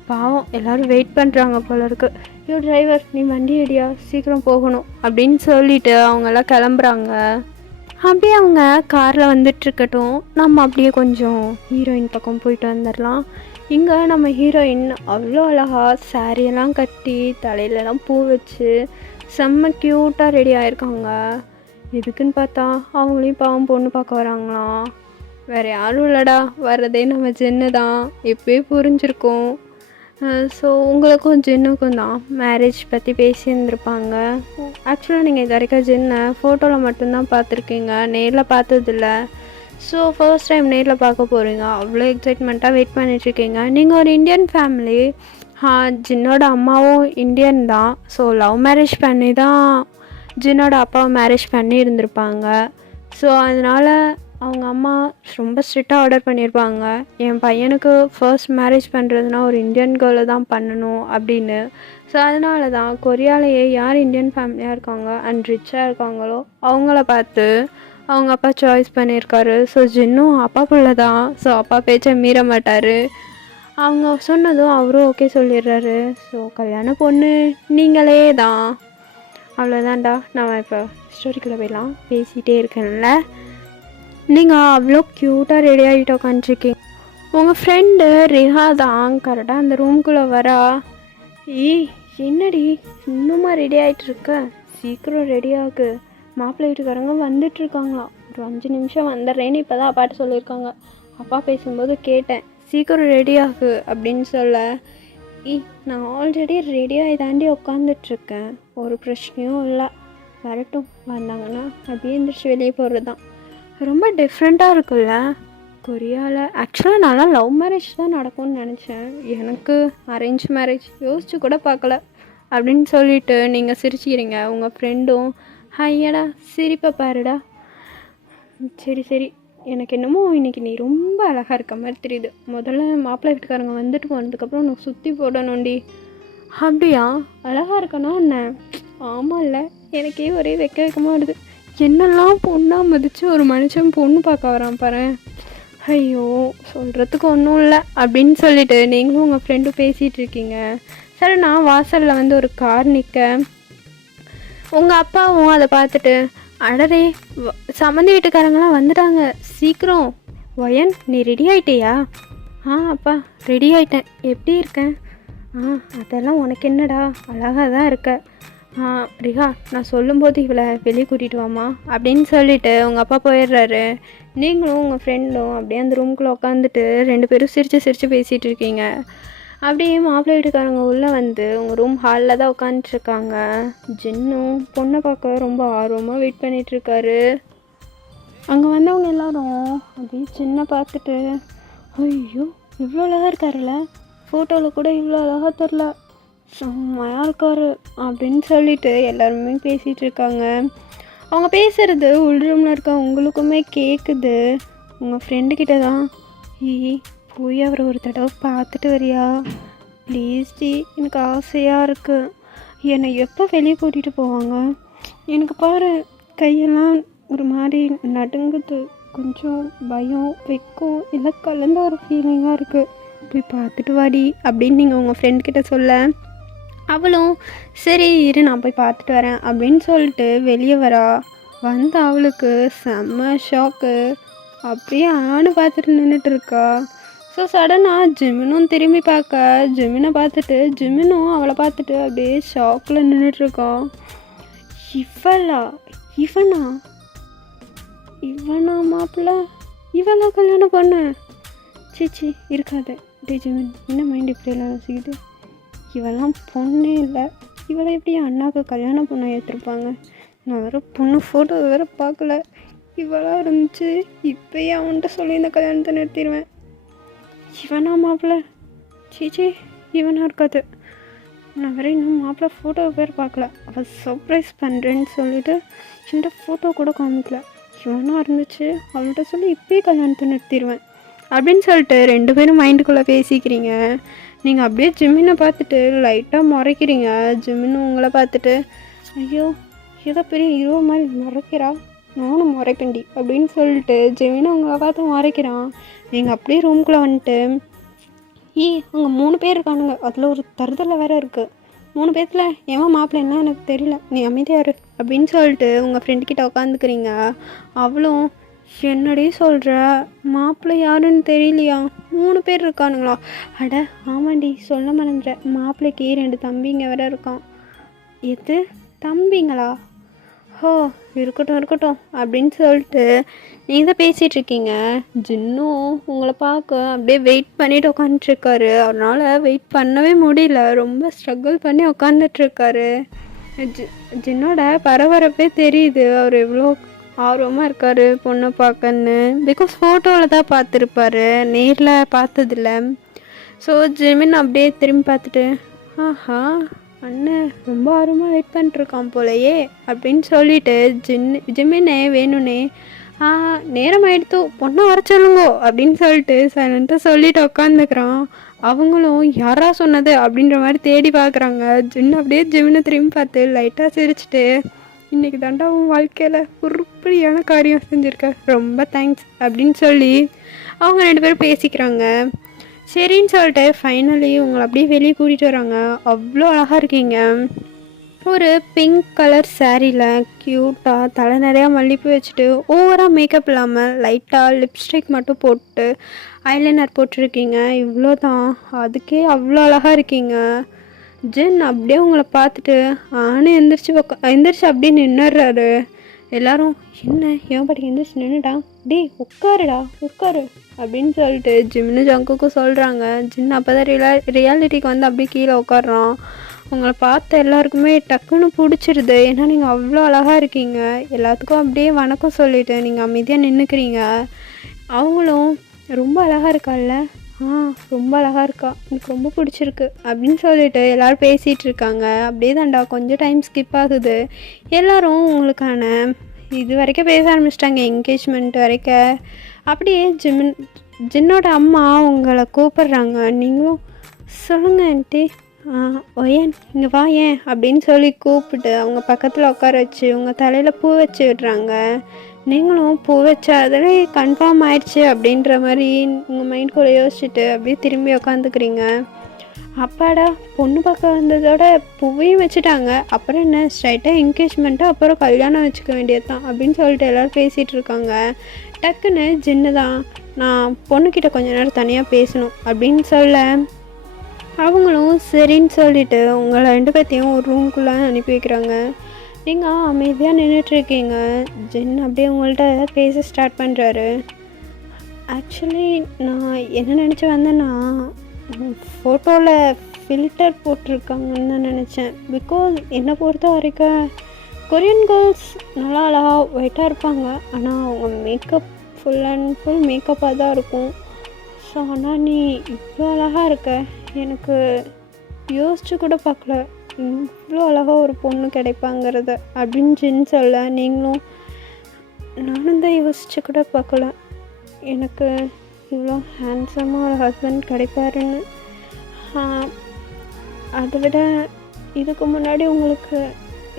பாவம் எல்லோரும் வெயிட் பண்ணுறாங்க போல இருக்கு, ஐயோ டிரைவர் நீ வண்டி அடியா, சீக்கிரம் போகணும் அப்படின்னு சொல்லிட்டு அவங்கெல்லாம் கிளம்புறாங்க. அப்படியே அவங்க காரில் வந்துட்டுருக்கட்டும், நம்ம அப்படியே கொஞ்சம் ஹீரோயின் பக்கம் போயிட்டு வந்துடலாம். இங்கே நம்ம ஹீரோயின் அவ்வளோ அழகாக சாரியெல்லாம் கட்டி தலையிலலாம் பூ வச்சு செம்ம க்யூட்டாக ரெடி ஆகிருக்காங்க. எதுக்குன்னு பார்த்தா அவங்களையும் பாவம் பொண்ணு பார்க்க வராங்களாம். வேறு யாரும் இல்லைடா, வர்றதே நம்ம ஜின்னு தான், எப்போயே புரிஞ்சிருக்கோம். ஸோ உங்களுக்கும் ஜின்னுக்கும் தான் மேரேஜ் பற்றி பேசியிருந்துருப்பாங்க. ஆக்சுவலாக நீங்கள் இது வரைக்கும் ஜின்னை ஃபோட்டோவில் மட்டும்தான் பார்த்துருக்கீங்க, நேரில் பார்த்ததில்ல. ஸோ ஃபர்ஸ்ட் டைம் நேரில் பார்க்க போகிறீங்க, அவ்வளோ எக்ஸைட்மெண்ட்டாக வெயிட் பண்ணிட்டுருக்கீங்க. நீங்கள் ஒரு இந்தியன் ஃபேமிலி, ஜின்னோட அம்மாவும் இந்தியன் தான். ஸோ லவ் மேரேஜ் பண்ணி தான் ஜின்னோட அப்பாவை மேரேஜ் பண்ணி இருந்திருப்பாங்க. ஸோ அதனால் அவங்க அம்மா ரொம்ப ஸ்ட்ரிக்டாக ஆர்டர் பண்ணியிருப்பாங்க, என் பையனுக்கு ஃபர்ஸ்ட் மேரேஜ் பண்ணுறதுனா ஒரு இந்தியன் கேர்ளை தான் பண்ணணும் அப்படின்னு. ஸோ அதனால தான் கொரியாலேயே யார் இந்தியன் ஃபேமிலியாக இருக்காங்க அண்ட் ரிச்சாக இருக்காங்களோ அவங்கள பார்த்து அவங்க அப்பா சாய்ஸ் பண்ணியிருக்காரு. ஸோ ஜின்னும் அப்பா பிள்ளை தான், ஸோ அப்பா பேச்சை மீற மாட்டார். அவங்க சொன்னதும் அவரும் ஓகே சொல்லிடுறாரு. ஸோ கல்யாண பொண்ணு நீங்களே தான், அவ்வளோதான்டா. நான் இப்போ ஸ்டோரிக்குள்ளே போயிடலாம், பேசிகிட்டே இருக்கேன்ல. நீங்கள் அவ்வளோ க்யூட்டாக ரெடி ஆகிட்டு உட்காந்துருக்கீங்க, உங்கள் ஃப்ரெண்டு ரிஹா தான் கரெக்டாக அந்த ரூம்குள்ளே வரா. ஏய் என்னடி இன்னுமா ரெடி ஆகிட்டுருக்க, சீக்கிரம் ரெடி ஆகு, மாப்பிள்ளை வீட்டுக்காரங்க வந்துட்டுருக்காங்களாம், ஒரு 5 நிமிஷம் வந்துடுறேன்னு இப்போ தான் அப்பாட்ட சொல்லியிருக்காங்க. அப்பா பேசும்போது கேட்டேன், சீக்கிரம் ரெடி ஆகு அப்படின்னு சொல்ல, நான் ஆல்ரெடி ரெடியாகி தாண்டி உட்காந்துட்ருக்கேன், ஒரு பிரச்சனையும் இல்லை, வரட்டும், வந்தாங்கன்னா அப்படியே எழுந்திரிச்சு வெளியே போகிறது தான். ரொம்ப டிஃப்ரெண்ட்டாக இருக்குல்ல கொரியாவில். ஆக்சுவலாக நான்லாம் லவ் மேரேஜ் தான் நடக்கும்னு நினச்சேன், எனக்கு அரேஞ்ச் மேரேஜ் யோசிச்சு கூட பார்க்கல அப்படின்னு சொல்லிட்டு நீங்கள் சிரிச்சிக்கிறீங்க. உங்கள் ஃப்ரெண்டும் ஐயடா சிரிப்பை பாருடா. சரி சரி, எனக்கு என்னமோ இன்றைக்கி நீ ரொம்ப அழகாக இருக்க மாதிரி தெரியுது. முதல்ல மாப்பிள்ளை வீட்டுக்காரங்க வந்துட்டு போனதுக்கப்புறம் உனக்கு சுற்றி போடணும்டி. அப்படியா, அழகாக இருக்கனா என்ன? ஆமாம் இல்லை, எனக்கே ஒரே வெக்கமாக வருது. என்னெல்லாம் பொண்ணாக மதித்து ஒரு மனுஷன் பொண்ணு பார்க்க வரான் பாரு. ஐயோ சொல்கிறதுக்கு ஒன்றும் இல்லை அப்படின்னு சொல்லிட்டு நீங்களும் உங்கள் ஃப்ரெண்டும் பேசிகிட்டு இருக்கீங்க. சரி, நான் வாசலில் வந்து ஒரு கார் நிற்க உங்கள் அப்பாவும் அதை பார்த்துட்டு, அடரே சம்மந்தி வீட்டுக்காரங்களாம் வந்துட்டாங்க, சீக்கிரம் வயன், நீ ரெடி ஆகிட்டியா? அப்பா ரெடி ஆகிட்டேன், எப்படி இருக்கேன்? அதெல்லாம் உனக்கு என்னடா, அழகாக தான் இருக்க. ரிஹா, நான் சொல்லும்போது இவளை வெளியே கூட்டிகிட்டு வாமா அப்படின்னு சொல்லிவிட்டு உங்கள் அப்பா போயிடுறாரு. நீங்களும் உங்கள் ஃப்ரெண்டும் அப்படியே அந்த ரூம்குள்ளே உட்காந்துட்டு 2 பேரும் சிரித்து பேசிகிட்டு இருக்கீங்க. அப்படியே மாப்பிள்ளை வீட்டுக்காரங்க உள்ளே வந்து உங்கள் ரூம் ஹாலில் தான் உட்காந்துட்ருக்காங்க. ஜின்னும் பொண்ணை பார்க்க ரொம்ப ஆர்வமாக வெயிட் பண்ணிகிட்ருக்காரு. அங்கே வந்தவங்க எல்லாரும் அப்படியே சின்ன பார்த்துட்டு, ஐயோ இவ்வளோ அழகாக இருக்காருல்ல, ஃபோட்டோவில் கூட இவ்வளோ அழகாக தெரில, செம்மையாக இருக்காரு அப்படின்னு சொல்லிட்டு எல்லாருமே பேசிகிட்டு இருக்காங்க. அவங்க பேசுகிறது உள் ரூமில் இருக்க உங்களுக்குமே கேட்குது. உங்கள் ஃப்ரெண்டுக்கிட்ட தான், போய் அவரை ஒரு தடவை பார்த்துட்டு வரியா ப்ளீஸ் டி, எனக்கு ஆசையாக இருக்குது, என்னை எப்போ வெளியே கூட்டிகிட்டு போவாங்க? எனக்கு பாரு கையெல்லாம் ஒரு மாதிரி நடுங்குது, கொஞ்சம் பயம் வெக்கம் எல்லாம் கலந்த ஒரு ஃபீலிங்காக இருக்குது, போய் பார்த்துட்டு வாடி அப்படின்னு நீங்கள் உங்கள் ஃப்ரெண்ட்கிட்ட சொல்ல, அவளும் சரி இரு நான் போய் பார்த்துட்டு வரேன் அப்படின்னு சொல்லிட்டு வெளியே வரா. வந்து அவளுக்கு செம்ம ஷாக்கு, அப்படியே ஆணு பார்த்துட்டு நின்றுட்டு இருக்கா. ஸோ சடனாக ஜிமினும் திரும்பி பார்க்க, ஜிமினை பார்த்துட்டு ஜிமினும் அவளை பார்த்துட்டு அப்படியே ஷாக்கில் நின்றுட்டுருக்கான். இவனா மாப்பிள்ள, இவளா கல்யாணம் பண்ண? சீச்சி இருக்காது. டே ஜிமின், என்ன மைண்ட் இப்படியெல்லாம் யோசிக்குது? இவெல்லாம் பொண்ணே இல்லை, இவளை எப்படி அண்ணாவுக்கு கல்யாணம் பண்ண ஏற்றிருப்பாங்க? நான் வேறு பொண்ணு ஃபோட்டோ வேறு பார்க்கல, இவளாக இருந்துச்சு, இப்போயே அவன்கிட்ட சொல்லி இந்த கல்யாணத்தை நிறுத்திடுவேன். இவனா மாப்பிள்ள? சீச்சி இவனாக இருக்காது. நான் வேறு இன்னும் மாப்பிள்ளை ஃபோட்டோ வேறு பார்க்கல, அவள் சர்ப்ரைஸ் பண்ணுறேன்னு சொல்லிவிட்டு இந்த ஃபோட்டோ கூட காமிக்கல, இவனாக இருந்துச்சு, அவள்கிட்ட சொல்லி இப்போயே கல்யாணத்தை நிறுத்திடுவேன் அப்படின்னு சொல்லிட்டு 2 பேரும் மைண்டுக்குள்ளே பேசிக்கிறீங்க. நீங்கள் அப்படியே ஜிமினை பார்த்துட்டு லைட்டாக முறைக்கிறீங்க. ஜிமின்னு உங்களை பார்த்துட்டு, ஐயோ ஏதோ பெரிய ஹீரோ மாதிரி முறைக்கிறா, நானும் முறைப்பண்டி அப்படின்னு சொல்லிட்டு ஜிமினை உங்களை பார்த்து முறைக்கிறான். நீங்கள் அப்படியே ரூம்குள்ளே வந்துட்டு, அங்கே 3 பேர் இருக்கானுங்க, அதில் ஒரு தருதலை வேறு இருக்குது, 3 பேர்த்தில் ஏன் மாப்பிள்ளைன்னா எனக்கு தெரியல, நீ அமைதியாக இரு அப்படின்னு சொல்லிட்டு உங்கள் ஃப்ரெண்டுக்கிட்ட உட்காந்துக்கிறீங்க. அவளும் என்னடி சொல்கிற, மாப்பிள்ளை யாருன்னு தெரியலையா, 3 பேர் இருக்கானுங்களா? அட ஆமாண்டி சொல்ல மறந்துற, மாப்பிள்ளைக்கு 2 தம்பிங்க வேற இருக்கான். எது தம்பிங்களா? ஹோ இருக்கட்டும் அப்படின்னு சொல்லிட்டு நீங்கள் தான் பேசிகிட்ருக்கீங்க. ஜின்னும் உங்களை பார்க்க அப்படியே வெயிட் பண்ணிட்டு உட்காந்துட்ருக்காரு. அவரால் வெயிட் பண்ணவே முடியல, ரொம்ப ஸ்ட்ரகிள் பண்ணி உட்காந்துட்ருக்காரு. ஜின்னோட பரபரப்பே தெரியுது, அவர் எவ்வளோ ஆர்வமாக இருக்கார் பொண்ணை பார்க்கன்னு. பிகாஸ் ஃபோட்டோவில் தான் பார்த்துருப்பாரு, நேரில் பார்த்ததில்ல. ஸோ ஜிமின் அப்படியே திரும்பி பார்த்துட்டு, ஆஹா அண்ணன் ரொம்ப ஆர்வமாக வெயிட் பண்ணிட்டுருக்கான் போலையே அப்படின்னு சொல்லிட்டு ஜிமினே வேணும்னே நேரம் ஆகிடுத்தோ பொண்ணை வர சொல்லுங்கோ அப்படின்னு சொல்லிட்டு சைலண்ட்டாக சொல்லிட்டு உட்காந்துக்கிறான். அவங்களும் யாரா சொன்னது அப்படின்ற மாதிரி தேடி பார்க்குறாங்க. ஜின்னு அப்படியே ஜிமினை திரும்பி பார்த்து லைட்டாக சிரிச்சிட்டு, இன்றைக்கி தாண்டா உன் வாழ்க்கையில் உருப்படியான காரியம் செஞ்சுருக்க, ரொம்ப தேங்க்ஸ் அப்படின்னு சொல்லி அவங்க 2 பேரும் பேசிக்கிறாங்க. சரின்னு சொல்லிட்டு ஃபைனலி உங்களை அப்படியே வெளியே கூட்டிகிட்டு வராங்க. அவ்வளோ அழகாக இருக்கீங்க. ஒரு பிங்க் கலர் சாரியில் க்யூட்டாக தலை நிறையா மல்லிப்பூ வச்சுட்டு ஓவராக மேக்கப் இல்லாமல் லைட்டாக லிப்ஸ்டிக் மட்டும் போட்டு ஐலைனர் போட்டிருக்கீங்க. இவ்வளோ தான், அதுக்கே அவ்வளோ அழகாக இருக்கீங்க. ஜின் அப்படியே உங்களை பார்த்துட்டு எந்திரிச்சு அப்படியே நின்னுடுறாரு. எல்லாரும் என்ன ஏன் பாட்டுக்கு எந்திரிச்சு நின்றுட்டான், டே உட்காருடா உட்காரு அப்படின்னு சொல்லிட்டு ஜிம்னு ஜங்குக்கும் சொல்கிறாங்க. ஜின் அப்போ தான் ரியாலிட்டிக்கு வந்து அப்படியே கீழே உட்காடுறான். உங்களை பார்த்த எல்லாருக்குமே டக்குன்னு பிடிச்சிருது. ஏன்னா நீங்கள் அவ்வளோ அழகாக இருக்கீங்க. எல்லாத்துக்கும் அப்படியே வணக்கம் சொல்லிவிட்டு நீங்கள் அமைதியாக நின்றுக்கிறீங்க. அவங்களும் ரொம்ப அழகாக இருக்கால்ல, ரொம்ப அழகாக இருக்கா, எனக்கு ரொம்ப பிடிச்சிருக்கு அப்படின்னு சொல்லிட்டு எல்லோரும் பேசிகிட்டு இருக்காங்க. அப்படியே தாண்டா கொஞ்சம் டைம் ஸ்கிப் ஆகுது. எல்லோரும் உங்களுக்கான இது வரைக்கும் பேச ஆரம்பிச்சிட்டாங்க, என்கேஜ்மெண்ட் வரைக்கும். அப்படியே ஜின்னோட அம்மா உங்களை கூப்பிட்றாங்க. நீங்களும் சொல்லுங்கள் ஆண்டி, ஏன் இங்கே வா ஏன் அப்படின்னு சொல்லி கூப்பிட்டு அவங்க பக்கத்தில் உட்கார வச்சு உங்கள் தலையில் பூ வச்சு விடுறாங்க. நீங்களும் பூ வச்சா அதில் கன்ஃபார்ம் ஆயிடுச்சு அப்படின்ற மாதிரி உங்கள் மைண்ட் கூட யோசிச்சுட்டு அப்படியே திரும்பி உக்காந்துக்கிறீங்க. அப்பாடா பொண்ணு பார்க்க வந்ததோட பூவையும் வச்சுட்டாங்க, அப்புறம் என்ன ஸ்ட்ரைட்டாக என்கேஜ்மெண்ட்டு அப்புறம் கல்யாணம் வச்சுக்க வேண்டியது தான் அப்படின்னு சொல்லிட்டு எல்லோரும் பேசிகிட்டு இருக்காங்க. டக்குன்னு ஜின்னு தான், நான் பொண்ணுக்கிட்ட கொஞ்ச நேரம் தனியாக பேசணும் அப்படின்னு சொல்ல அவங்களும் சரின்னு சொல்லிவிட்டு உங்களை 2 பேர்த்தையும் ஒரு ரூம்குள்ளே அனுப்பி வைக்கிறாங்க. நீங்கள் அமைதியாக நின்றுட்டுருக்கீங்க. ஜின் அப்படியே உங்கள்கிட்ட பேச ஸ்டார்ட் பண்ணுறாரு. ஆக்சுவலி நான் என்ன நினச்சி வந்தேன்னா, ஃபோட்டோவில் ஃபில்டர் போட்டிருக்காங்கன்னு தான் நினச்சேன். பிகாஸ் என்னை பொறுத்த வரைக்கும் கொரியன் கேர்ள்ஸ் நல்லா அழகாக ஒயிட்டாக இருப்பாங்க, ஆனால் அவங்க மேக்கப் ஃபுல் அண்ட் ஃபுல் மேக்கப்பாக தான் இருக்கும். ஸோ ஆனால் நீ இவ்வளோ அழகாக இருக்க, எனக்கு யோசிச்சு கூட பார்க்கல இவ்வளோ அழகாக ஒரு பொண்ணு கிடைப்பாங்கிறத அப்படின்னு ஜின் சொல்ல, நீங்களும் நானும் தான் யோசிச்சு கூட பார்க்கல எனக்கு இவ்வளோ ஹேண்ட்ஸமாக ஒரு ஹஸ்பண்ட் கிடைப்பாருன்னு. அதை விட இதுக்கு முன்னாடி உங்களுக்கு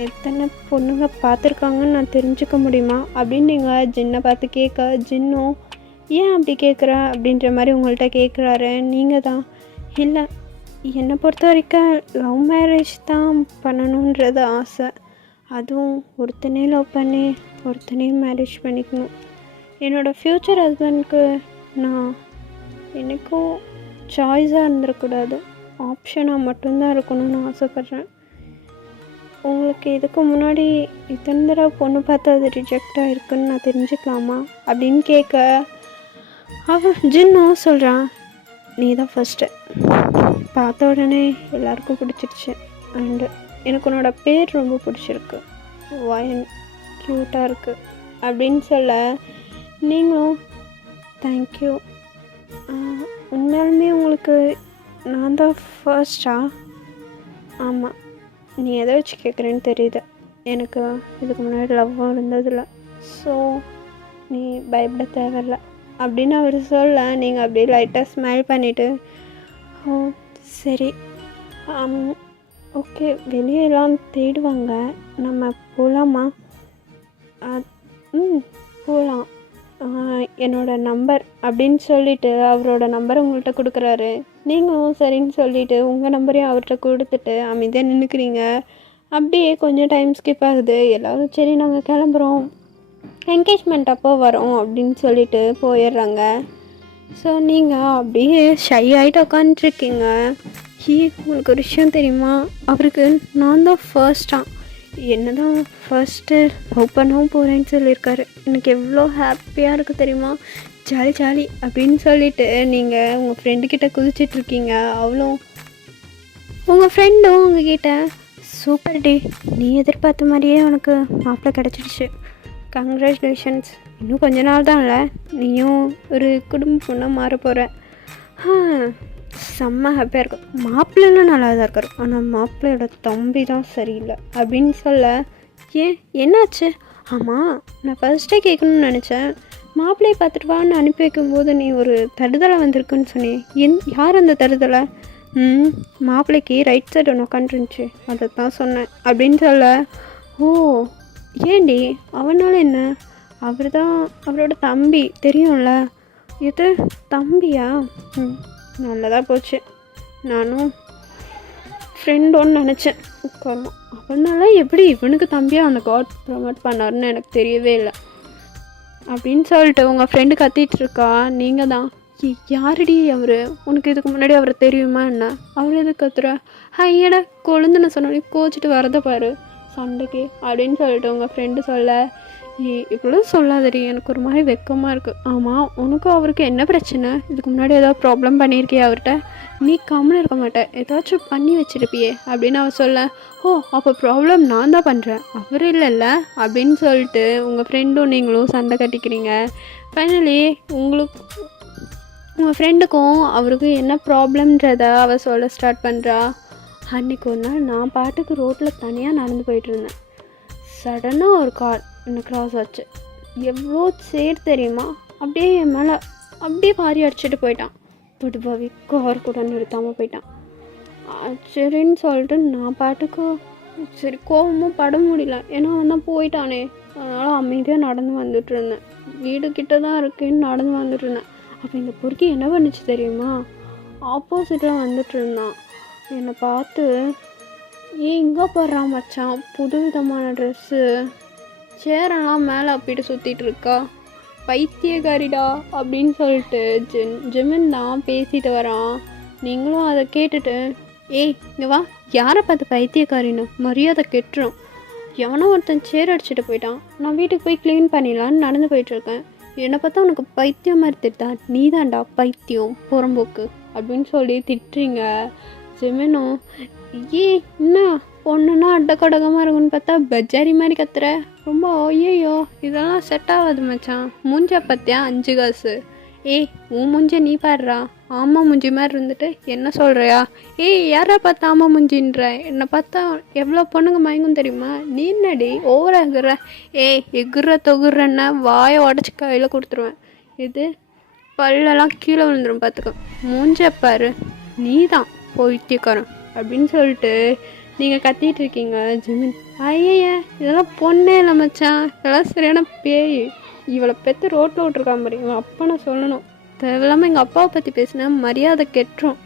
எத்தனை பொண்ணுங்க பார்த்துருக்காங்கன்னு நான் தெரிஞ்சுக்க முடியுமா அப்படின்னு நீங்கள் ஜின்னை பார்த்து கேட்க, ஜின்னும் ஏன் அப்படி கேட்குற அப்படின்ற மாதிரி உங்கள்கிட்ட கேட்குறாரு. நீங்கள் தான், இல்லை என்னை பொறுத்த வரைக்கும் லவ் மேரேஜ் தான் பண்ணணுன்றது ஆசை, அதுவும் ஒருத்தனே லவ் பண்ணி ஒருத்தனையும் மேரேஜ் பண்ணிக்கணும். என்னோடய ஃப்யூச்சர் ஹஸ்பண்ட்க்கு நான் எனக்கும் சாய்ஸாக இருந்துடக்கூடாது, ஆப்ஷனாக மட்டும்தான் இருக்கணும்னு ஆசைப்பட்றேன். உங்களுக்கு இதுக்கு முன்னாடி இத்தனை தடவை பொண்ணு பார்த்து அது ரிஜெக்ட் ஆகிருக்குன்னு நான் தெரிஞ்சுக்கலாமா அப்படின்னு கேட்க, அவன் ஜின்னும் சொல்கிறான், நீ தான் ஃபஸ்ட்டு, பார்த்த உடனே எல்லாருக்கும் பிடிச்சிருச்சு. அண்டு எனக்கு உன்னோட பேர் ரொம்ப பிடிச்சிருக்கு, வயன் க்யூட்டாக இருக்குது அப்படின்னு சொல்ல, நீங்களும் தேங்க்யூ, உண்மையாலுமே உங்களுக்கு நான் தான் ஃபர்ஸ்டா? ஆமாம், நீ எதை வச்சு கேட்குறேன்னு தெரியுது, எனக்கு இதுக்கு முன்னாடி லவ்வும் இருந்ததில்லை, ஸோ நீ பயப்பட தேவையில்லை அப்படின்னு அவர் சொல்ல, நீங்கள் அப்படியே லைட்டாக ஸ்மைல் பண்ணிவிட்டு, ஓ சரி, ஓகே, வெளியெல்லாம் தேடுவாங்க, நம்ம போகலாமா? போகலாம், என்னோட நம்பர் அப்படின்னு சொல்லிவிட்டு அவரோட நம்பரை உங்கள்கிட்ட கொடுக்குறாரு. நீங்களும் சரின்னு சொல்லிவிட்டு உங்கள் நம்பரையும் அவர்கிட்ட கொடுத்துட்டு அமைதியாக நின்றுக்கிறீங்க. அப்படியே கொஞ்சம் டைம் ஸ்கிப் ஆகுது. எல்லோரும் சரி நாங்கள் கிளம்புறோம், என்கேஜ்மெண்ட் அப்போ வரோம் அப்படின்னு சொல்லிட்டு போயிடுறாங்க. ஸோ நீங்கள் அப்படியே ஷை ஆகிட்டு உட்காந்துட்ருக்கீங்க. உங்களுக்கு ஒரு விஷயம் தெரியுமா, அவருக்கு நான் தான் ஃபர்ஸ்டாக, என்ன தான் ஃபர்ஸ்ட்டு லவ் பண்ணவும் போகிறேன்னு சொல்லியிருக்காரு. எனக்கு எவ்வளோ ஹாப்பியாக இருக்குது தெரியுமா, ஜாலி ஜாலி அப்படின்னு சொல்லிவிட்டு நீங்கள் உங்கள் ஃப்ரெண்டுக்கிட்ட குதிச்சிட்ருக்கீங்க. அவ்வளோ உங்கள் ஃப்ரெண்டும் உங்ககிட்ட, சூப்பர் டே, நீ எதிர்பார்த்த மாதிரியே உனக்கு மாப்பிள்ளை கிடச்சிடுச்சு, கங்க்ராச்சுலேஷன்ஸ், இன்னும் கொஞ்ச நாள் தான் இல்லை நீயும் ஒரு குடும்ப பொண்ணாக மாற போகிற, செம்ம ஹாப்பியாக இருக்கும், மாப்பிள்ளைலாம் நல்லா தான் இருக்கார், ஆனால் மாப்பிள்ளையோட தம்பி தான் சரியில்லை அப்படின்னு சொல்ல, ஏன் என்னாச்சு? ஆமாம், நான் ஃபர்ஸ்ட்டே கேட்கணும்னு நினச்சேன், மாப்பிள்ளையை பார்த்துட்டு வான்னு அனுப்பி வைக்கும்போது நீ ஒரு தருதலை வந்திருக்குன்னு சொன்னேன், யார் அந்த தருதலை? மாப்பிள்ளைக்கு ரைட் சைடு ஒன்று உட்காந்துருந்துச்சு, அதை தான் சொன்னேன் அப்படின்னு சொல்ல, ஓ ஏண்டி அவனால என்ன, அவர் தான் அவரோட தம்பி தெரியும்ல, இது தம்பியா? நல்லதாக போச்சு, நானும் ஃப்ரெண்டோன்னு நினச்சேன். உட்காரணும் அவனால எப்படி இவனுக்கு தம்பியாக அந்த காட் ப்ரமோட் பண்ணாருன்னு எனக்கு தெரியவே இல்லை அப்படின்னு சொல்லிட்டு உங்கள் ஃப்ரெண்டு கத்திகிட்ருக்கா. நீங்கள் தான் யாரடி அவர், உனக்கு இதுக்கு முன்னாடி அவரை தெரியுமா என்ன, அவர் எதுக்கு கத்துற, ஐயடா கொழுந்துன்னு சொன்னோடனே கோச்சிட்டு வரத பாரு சண்டைக்கு அப்படின்னு சொல்லிட்டு உங்கள் ஃப்ரெண்டு சொல்ல, இவ்வளோ சொல்லாதடி எனக்கு ஒரு மாதிரி வெக்கமாக இருக்குது. ஆமாம் உனக்கும் அவருக்கு என்ன பிரச்சனை, இதுக்கு முன்னாடி ஏதாவது ப்ராப்ளம் பண்ணியிருக்கியா அவர்கிட்ட, நீ கம்முன்னு இருக்க மாட்டேன் ஏதாச்சும் பண்ணி வச்சிருப்பியே அப்படின்னு அவர் சொல்ல, ஓ அப்போ ப்ராப்ளம் நான் தான் பண்ணுறேன் அவர் இல்லைல்ல அப்படின்னு சொல்லிட்டு உங்கள் ஃப்ரெண்டும் நீங்களும் சண்டை கட்டிக்கிறீங்க. ஃபைனலி உங்கள் ஃப்ரெண்டுக்கும் அவருக்கும் என்ன ப்ராப்ளம்ன்றத அவள் சொல்ல ஸ்டார்ட் பண்ணுறா. அன்றைக்கி ஒரு நாள் நான் பாட்டுக்கு ரோட்டில் தனியாக நடந்து போயிட்டுருந்தேன். சடனாக ஒரு கார் என்னை கிராஸ் ஆச்சு. எவ்வளோ சேர் தெரியுமா, அப்படியே என் மேலே அப்படியே பாரி அடிச்சுட்டு போயிட்டான். படுபாவி கார் கூட நிறுத்தாமல் போயிட்டான். சரின்னு சொல்லிட்டு நான் பாட்டுக்கு சரி கோவமும் பட முடியல, ஏன்னா அவன் தான் போயிட்டானே, அதனால் அமைதியாக நடந்து வந்துட்டு இருந்தேன். வீடு கிட்ட தான் இருக்குன்னு நடந்து வந்துட்டு இருந்தேன். அப்போ இந்த பொறுக்கி என்ன பண்ணுச்சு தெரியுமா, ஆப்போசிட்டில் வந்துட்டு இருந்தான். என்னை பார்த்து எங்கே போடுறான் மச்சான் புது விதமான ட்ரெஸ்ஸு, சேரெல்லாம் மேலே அப்பிட்டு சுற்றிட்டு இருக்கா, பைத்தியக்காரிடா அப்படின்னு சொல்லிட்டு ஜெமின் தான் பேசிட்டு வரான். நீங்களும் அதை கேட்டுட்டு ஏய் இங்கே வா, யாரை பார்த்து பைத்தியக்காரின்னு மரியாதை கெட்டுரும், எவனோ ஒருத்தன் சேர் அடிச்சுட்டு போயிட்டான், நான் வீட்டுக்கு போய் க்ளீன் பண்ணிடலான்னு நடந்து போயிட்டுருக்கேன், என்னை பார்த்தா உனக்கு பைத்தியம் மாதிரி திட்டா, நீ தான்டா பைத்தியம் புறம்போக்கு அப்படின்னு சொல்லி திட்டுறீங்க. ஜெமினும் என்ன பொண்ணுன்னா அட்டக்கடகமாக இருக்குன்னு பார்த்தா பஜாரி மாதிரி கத்துற, ரொம்ப ஐயோ இதெல்லாம் செட் ஆகாது மச்சான், மூஞ்ச பார்த்தியா 5 காசு, ஏய் உன் மூஞ்ச நீ பாடுறா, ஆமாம் மூஞ்சி மாதிரி இருந்துட்டு என்ன சொல்கிறியா, ஏய் யாரா பார்த்தா ஆமாம் மூஞ்சின்ற, என்னை பார்த்தா எவ்வளோ பொண்ணுங்க மயங்கும் தெரியுமா, நீ என்னடி ஓவரா எகுற, ஏய் எகுற தொகுறன்னா வாயை உடச்சி கையில் கொடுத்துருவேன், இது பல்லெல்லாம் கீழே விழுந்துடும் பார்த்துக்க, மூஞ்ச பாரு நீ தான் போயிட்டியக்காரன் அப்படின்னு சொல்லிட்டு நீங்கள் கத்திட்டு இருக்கீங்க. ஜெமின் ஐய இதெல்லாம் பொண்ணே இல்லை மச்சான், இதெல்லாம் சரியான பேய், இவளை பெற்று ரோட்டில் விட்ருக்கான் பாரு, இவன் அப்பா நான் சொல்லணும், தேவையில்லாமல் எங்கள் அப்பாவை பற்றி பேசினேன் மரியாதை கெட்டுரும்,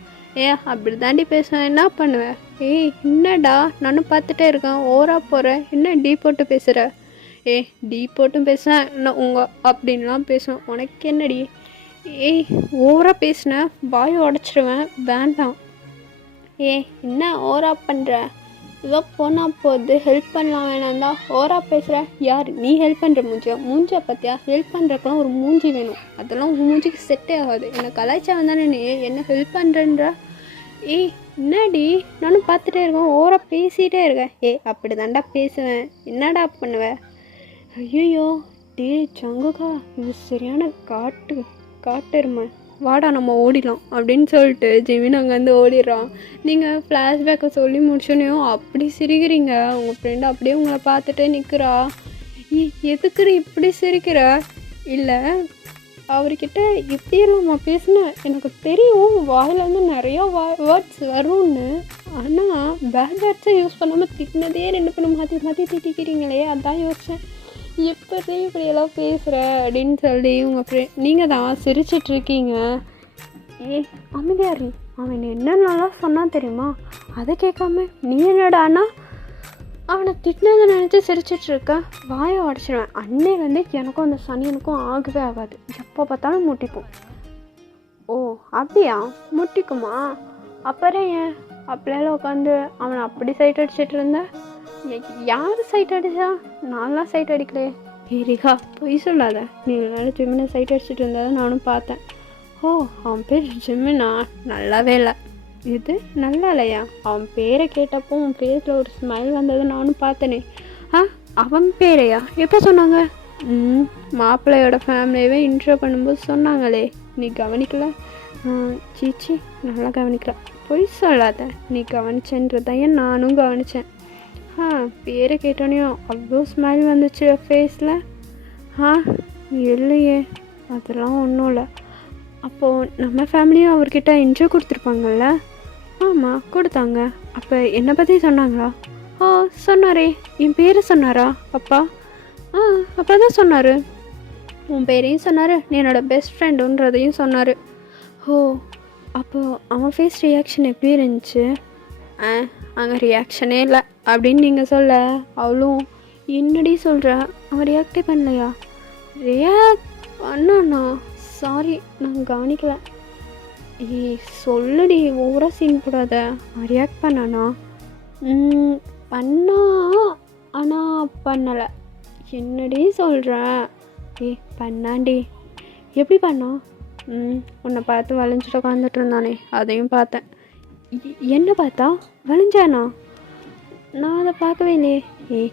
அப்படி தாண்டி பேசுவேன் என்ன பண்ணுவேன், ஏய் என்னடா நானும் பார்த்துட்டே இருக்கேன் ஓவரா போகிறேன், என்ன டீ போட்டு பேசுகிற, டீ போட்டும் பேசுவேன் இன்னும் உங்கள் அப்படின்லாம் பேசுவேன், உனக்கு என்னடி, ஓவராக பேசினேன் வாயை உடச்சிருவேன் வேண்டாம், என்ன ஓவரா பண்ணுற, இவ போனால் போகுது ஹெல்ப் பண்ணலாம் வேணாம்தா ஓவரா பேசுகிற, யார் நீ ஹெல்ப் பண்ணுற மூஞ்சா பார்த்தியா, ஹெல்ப் பண்ணுறக்கெல்லாம் ஒரு மூஞ்சி வேணும், அதெல்லாம் உன் மூஞ்சிக்கு செட்டே ஆகாது, என்னை கலாய்ச்சா வந்தானே நீ என்ன ஹெல்ப் பண்ணுறன்ற, என்னடி நானும் பார்த்துட்டே இருக்கேன் ஓவரா பேசிகிட்டே இருக்கேன், அப்படி தாண்டா பேசுவேன் என்னடா பண்ணுவேன், ஐயோ டே சங்குக்கா இது சரியான காட்டுருமா, வாடா நம்ம ஓடிடலாம் அப்படின்னு சொல்லிட்டு ஜெமின் அங்கேருந்து ஓடிடுறான். நீங்கள் ஃப்ளாஷ்பேக்கை சொல்லி முடிச்சோன்னையும் அப்படி சிரிக்கிறீங்க, உங்கள் ஃப்ரெண்டு அப்படியே உங்களை பார்த்துட்டே நிற்கிறா, எதுக்குற இப்படி சிரிக்கிற, இல்லை அவர்கிட்ட எப்படியெல்லாம் பேசினேன் எனக்கு தெரியும், வாயிலேருந்து நிறையா வேர்ட்ஸ் வரும்னு, ஆனால் பேட் வேர்ட்ஸை யூஸ் பண்ணாமல் திட்டினதே 2 பேரும் மாற்றி திட்டிக்கிறீங்களே, அதான் யோசித்தேன், எப்படி இப்படியெல்லாம் பேசுகிற அப்படின்னு சொல்லி உங்கள் ஃப்ரெண்ட் நீங்கள் தான் சிரிச்சிட்ருக்கீங்க. அமைதியாரி அவன் என்னென்னலாம் சொன்னான் தெரியுமா, அதை கேட்காம நீ என்னடானா அவனை திட்டினதை நினச்சி சிரிச்சிட்ருக்க, வாயை உடச்சிடுவேன், அன்னையிலேருந்து எனக்கும் அந்த சனியனுக்கும் ஆகவே ஆகாது, எப்போ பார்த்தாலும் முட்டிப்போம். ஓ அப்படியா முட்டிக்குமா, அப்புறம் ஏன் அப்படியெல்லாம் உட்காந்து அவனை அப்படி சைட் அடிச்சிட்டு இருந்தேன், யார் சைட் அடிச்சா, நான்லாம் சைட் அடிக்கலையே, ரேகா பொய் சொல்லாத, நீ எல்லாரும் ஜெமினை சைட் அடிச்சுட்டு இருந்ததை நானும் பார்த்தேன், ஓ அவன் பேர் ஜெமினா, நல்லாவே இல்லை, இது நல்லா இல்லையா, அவன் பேரை கேட்டப்போ உன் பேரில் ஒரு ஸ்மைல் வந்ததை நானும் பார்த்தேனே, அவன் பேரையா எப்போ சொன்னாங்க, மாப்பிள்ளையோட ஃபேமிலியவே இன்ட்ரோ பண்ணும்போது சொன்னாங்களே, நீ கவனிக்கல, சீச்சி நல்லா கவனிக்கல, பொய் சொல்லாத, நீ கவனிச்சன்றதையும் நானும் கவனித்தேன், பேரை கேட்டோனையும் அவ்வளோ ஸ்மைல் வந்துச்சு ஃபேஸில், இல்லையே அதெல்லாம் ஒன்றும் இல்லை, அப்போது நம்ம ஃபேமிலியும் அவர்கிட்ட இன்ட்ரோ கொடுத்துருப்பாங்கல்ல, ஆமாம் கொடுத்தாங்க, அப்போ என்னை பற்றி சொன்னாங்களா, சொன்னாரே, என் பேரை சொன்னாரா அப்பா, அப்போ தான் சொன்னார், உன் பேரையும் சொன்னார், நீ என்னோடய பெஸ்ட் ஃப்ரெண்டுன்றதையும் சொன்னார், அப்போது அவன் ஃபேஸ் ரியாக்ஷன் எப்படி இருந்துச்சு, அங்கே ரியாக்ஷனே இல்லை அப்படின்னு நீங்கள் சொல்ல, அவளும் என்னடி சொல்கிற, அவன் ரியாக்டே பண்ணலையா? ரியாக்ட் பண்ணாண்ணா, சாரி நான் கவனிக்கல. சொல்லுடி, ஓவராக சீன் போடாத. அவன் ரியாக்ட் பண்ணானா? பண்ணா, ஆனால் பண்ணலை. என்னடி சொல்கிற? பண்ணாண்டி. எப்படி பண்ணா? உன்னை பார்த்து வளைஞ்சிட்டு உட்காந்துட்டு இருந்தானே, அதையும் பார்த்தேன். என்ன பார்த்தா வளைஞ்சானா? நான் அதை பார்க்கவே இல்லையே.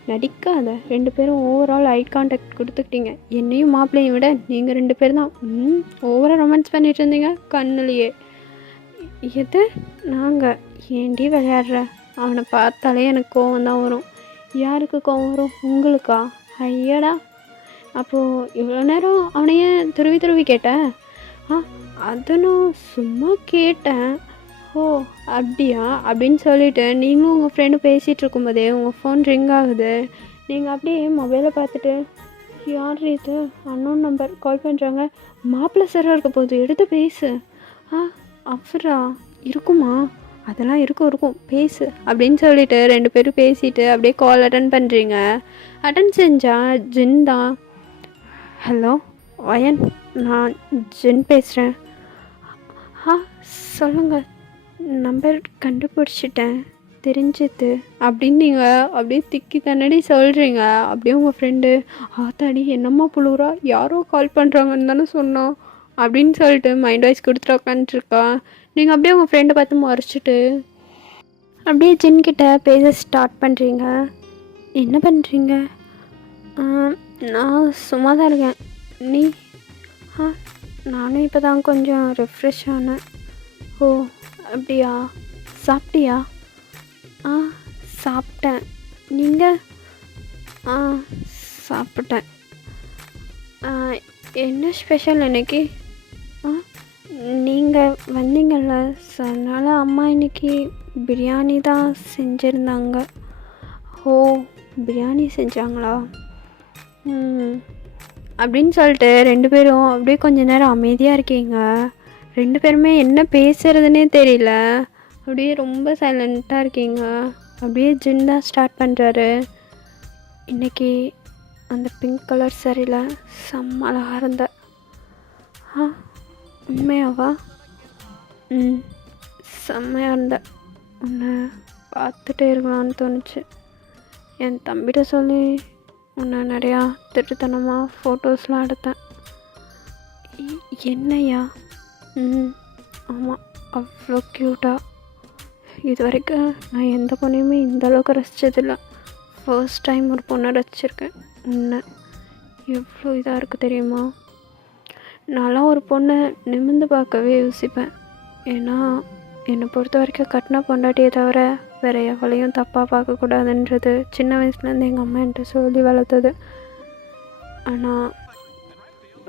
நடிக்காத. 2 பேரும் ஓவரால் ஐ கான்டாக்ட் கொடுத்துக்கிட்டீங்க. என்னையும் மாப்பிள்ளையும் விட நீங்கள் 2 பேர் தான் ஓவராக ரொமான்ஸ் பண்ணிகிட்டு இருந்தீங்க கண்ணுலையே. எது நாங்கள்? ஏண்டி விளையாடுற? அவனை பார்த்தாலே எனக்கு கோவம் தான் வரும். யாருக்கு கோவம் வரும்? உங்களுக்கா? ஐயடா. அப்போது இவ்வளோ நேரம் அவனையே துருவி கேட்டேன். அது நான் சும்மா கேட்டேன். ஓ அப்படியா அப்படின்னு சொல்லிவிட்டு நீங்களும் உங்கள் ஃப்ரெண்டு பேசிகிட்டு இருக்கும்போதே உங்கள் ஃபோன் ரிங் ஆகுது. நீங்கள் அப்படியே மொபைலை பார்த்துட்டு, யார் இது, அன்னோன் நம்பர் கால் பண்ணுறாங்க, மாப்பிள்ளை சாராக இருக்க போகுது, எடுத்து பேசு. அவரா? இருக்குமா? அதெல்லாம் இருக்கும் பேசு அப்படின்னு சொல்லிவிட்டு 2 பேரும் பேசிவிட்டு அப்படியே கால் அட்டன் பண்ணுறீங்க. அட்டன் செஞ்சால் ஜின் தான். ஹலோ வயன், நான் ஜின் பேசுகிறேன். சொல்லுங்கள், நம்பர் கண்டுபிடிச்சிட்டேன், தெரிஞ்சுது அப்படின்னு நீங்கள் அப்படியே திக்கி தண்ணடி சொல்கிறீங்க. அப்படியே உங்கள் ஃப்ரெண்டு, ஆத்தாடி என்னம்மா புழுவுறா, யாரோ கால் பண்ணுறாங்கன்னு தானே சொன்னோம் அப்படின்னு சொல்லிட்டு மைண்ட் வாய்ஸ் கொடுத்துட்டு உட்காந்துருக்கா. நீங்கள் அப்படியே உங்கள் ஃப்ரெண்டை பார்த்து முறைச்சிட்டு அப்படியே ஜின்கிட்ட பேச ஸ்டார்ட் பண்ணுறீங்க. என்ன பண்ணுறீங்க? நான் சும்மா தான் இருக்கேன். நீ? நானும் இப்போ தான் கொஞ்சம் ரெஃப்ரெஷ் ஆனேன். ஓ அப்படியா? சாப்பிட்டியா? சாப்பிட்டேன். நீங்கள்? சாப்பிட்டேன். என்ன ஸ்பெஷல் இன்னைக்கு? நீங்கள் வந்தீங்கள்ல, அதனால் அம்மா இன்னைக்கு பிரியாணி தான் செஞ்சுருந்தாங்க. ஓ பிரியாணி செஞ்சாங்களா? அப்படின்னு சொல்லிட்டு 2 பேரும் அப்படியே கொஞ்ச நேரம் அமைதியாக இருக்கீங்க. 2 பேருமே என்ன பேசுகிறதுனே தெரியல. அப்படியே ரொம்ப சைலண்ட்டாக இருக்கீங்க. அப்படியே ஜின் தான் ஸ்டார்ட் பண்ணுறாரு. இன்றைக்கி அந்த பிங்க் கலர் சரியில் செம்ம அழகாக இருந்த. உண்மையாவா? செம்மையாக இருந்த. உன்னை பார்த்துட்டே இருக்கலான்னு தோணுச்சு. என் தம்பிகிட்ட சொல்லி உன்னை நிறையா திருட்டுத்தனமாக ஃபோட்டோஸ்லாம் எடுத்தேன். என்னையா? ஆமாம், அவ்வளோ க்யூட்டாக. இது வரைக்கும் நான் எந்த பொண்ணையுமே இந்தளவுக்கு ரசித்ததில்லை. ஃபர்ஸ்ட் டைம் ஒரு பொண்ணை ரசிச்சிருக்கேன். உன்னை எவ்வளோ இதாக இருக்குது தெரியுமா? நான்லாம் ஒரு பொண்ணை நிமிர்ந்து பார்க்கவே யோசிப்பேன். ஏன்னா என்னை பொறுத்த வரைக்கும் கட்டின பொண்டாட்டியை தவிர வேறு எவளையும் தப்பாக பார்க்கக்கூடாதுன்றது சின்ன வயசுலேருந்து எங்கள் அம்மா என்கிட்ட சொல்லி வளர்த்தது. ஆனால்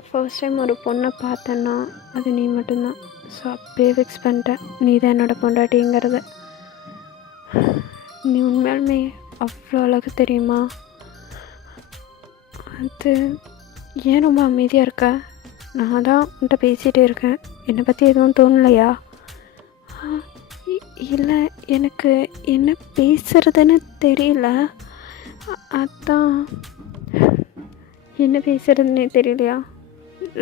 ஃபர்ஸ்ட் டைம் ஒரு பொண்ணை பார்த்தேன்னா அது நீ மட்டும்தான். ஸோ அப்பயே ஃபிக்ஸ் பண்ணிட்டேன், நீ தான் என்னோடய பொண்டாட்டிங்கிறத. நீ உண்மையாலுமே அவ்வளோ அழகு தெரியுமா? அது ஏன் ரொம்ப அமைதியாக இருக்க? நான் தான் உன்கிட்ட பேசிகிட்டே இருக்கேன். என்னை பற்றி எதுவும் தோணலையா? இல்லை, எனக்கு என்ன பேசுகிறதுன்னு தெரியல. அதான். என்ன பேசுகிறதுன்னே தெரியலையா?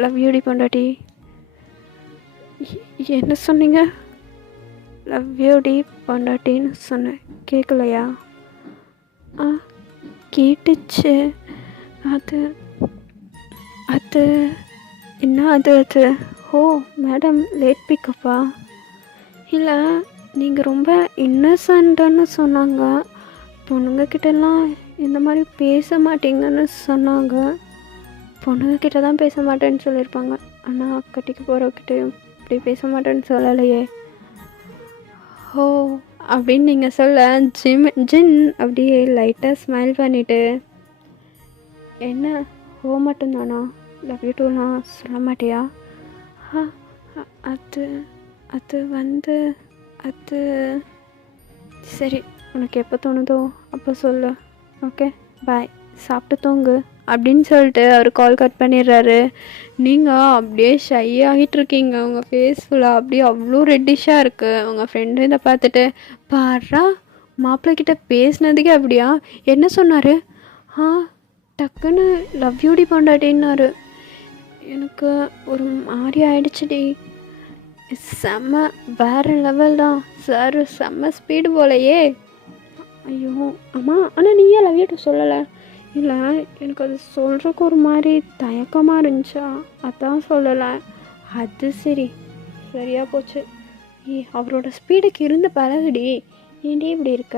லவ் யூடி பொண்டாட்டி. என்ன சொன்னீங்க? லவ் யூடி பொண்டாட்டின்னு சொன்னேன், கேட்கலையா? கேட்டுச்சு. அது அது என்ன? அது ஓ மேடம், லேட் பிக்கப்பா? இல்லை, நீங்கள் ரொம்ப இன்னசென்ட்டுன்னு சொன்னாங்க. பொண்ணுங்கக்கிட்டலாம் இந்த மாதிரி பேச மாட்டீங்கன்னு சொன்னாங்க. பொண்ணுங்கக்கிட்ட தான் பேச மாட்டேன்னு சொல்லியிருப்பாங்க. ஆனால் கட்டிக்கு போகிறவக்கிட்டையும் இப்படி பேச மாட்டேன்னு சொல்லலையே. ஓ அப்படின்னு நீங்கள் சொல்ல ஜின் அப்படியே லைட்டாக ஸ்மைல் பண்ணிவிட்டு, என்ன ஓ மட்டும்தானா? லவ் யூ டூலாம் சொல்ல மாட்டியா? அது அது அது சரி, உனக்கு எப்போ தோணுதோ அப்போ சொல்லு. ஓகே பாய், சாப்பிட்டு தூங்கு. அப்படின்னு சொல்லிட்டு அவர் கால் கட் பண்ணிடுறாரு. நீங்கள் அப்படியே ஷை ஆகிட்டுருக்கீங்க. உங்கள் ஃபேஸ் ஃபுல்லாக அப்படியே அவ்வளோ ரெட்டிஷாக இருக்குது. உங்கள் ஃப்ரெண்டு இதை பார்த்துட்டு, பாரா மாப்பிள்ளைக்கிட்ட பேசினதுக்கே அப்படியா, என்ன சொன்னார்? டக்குன்னு லவ் யூடி பொண்டாட்டின்னாரு. எனக்கு ஒரு மாதிரி ஆயிடுச்சுடி. செம்ம வேறு லெவல் தான் சார், செம்ம ஸ்பீடு போலையே. ஐயோ ஆமாம், ஆனால் நீ ஏன் லவ் யூ சொல்லலை? இல்லை, எனக்கு அது சொல்கிறக்கு ஒரு மாதிரி தயக்கமாக இருந்துச்சா, அதான் சொல்லலை. அது சரி, சரியாக போச்சு. அவரோட ஸ்பீடுக்கு இருந்து பழகுடி, ஏன்டி இப்படி இருக்க?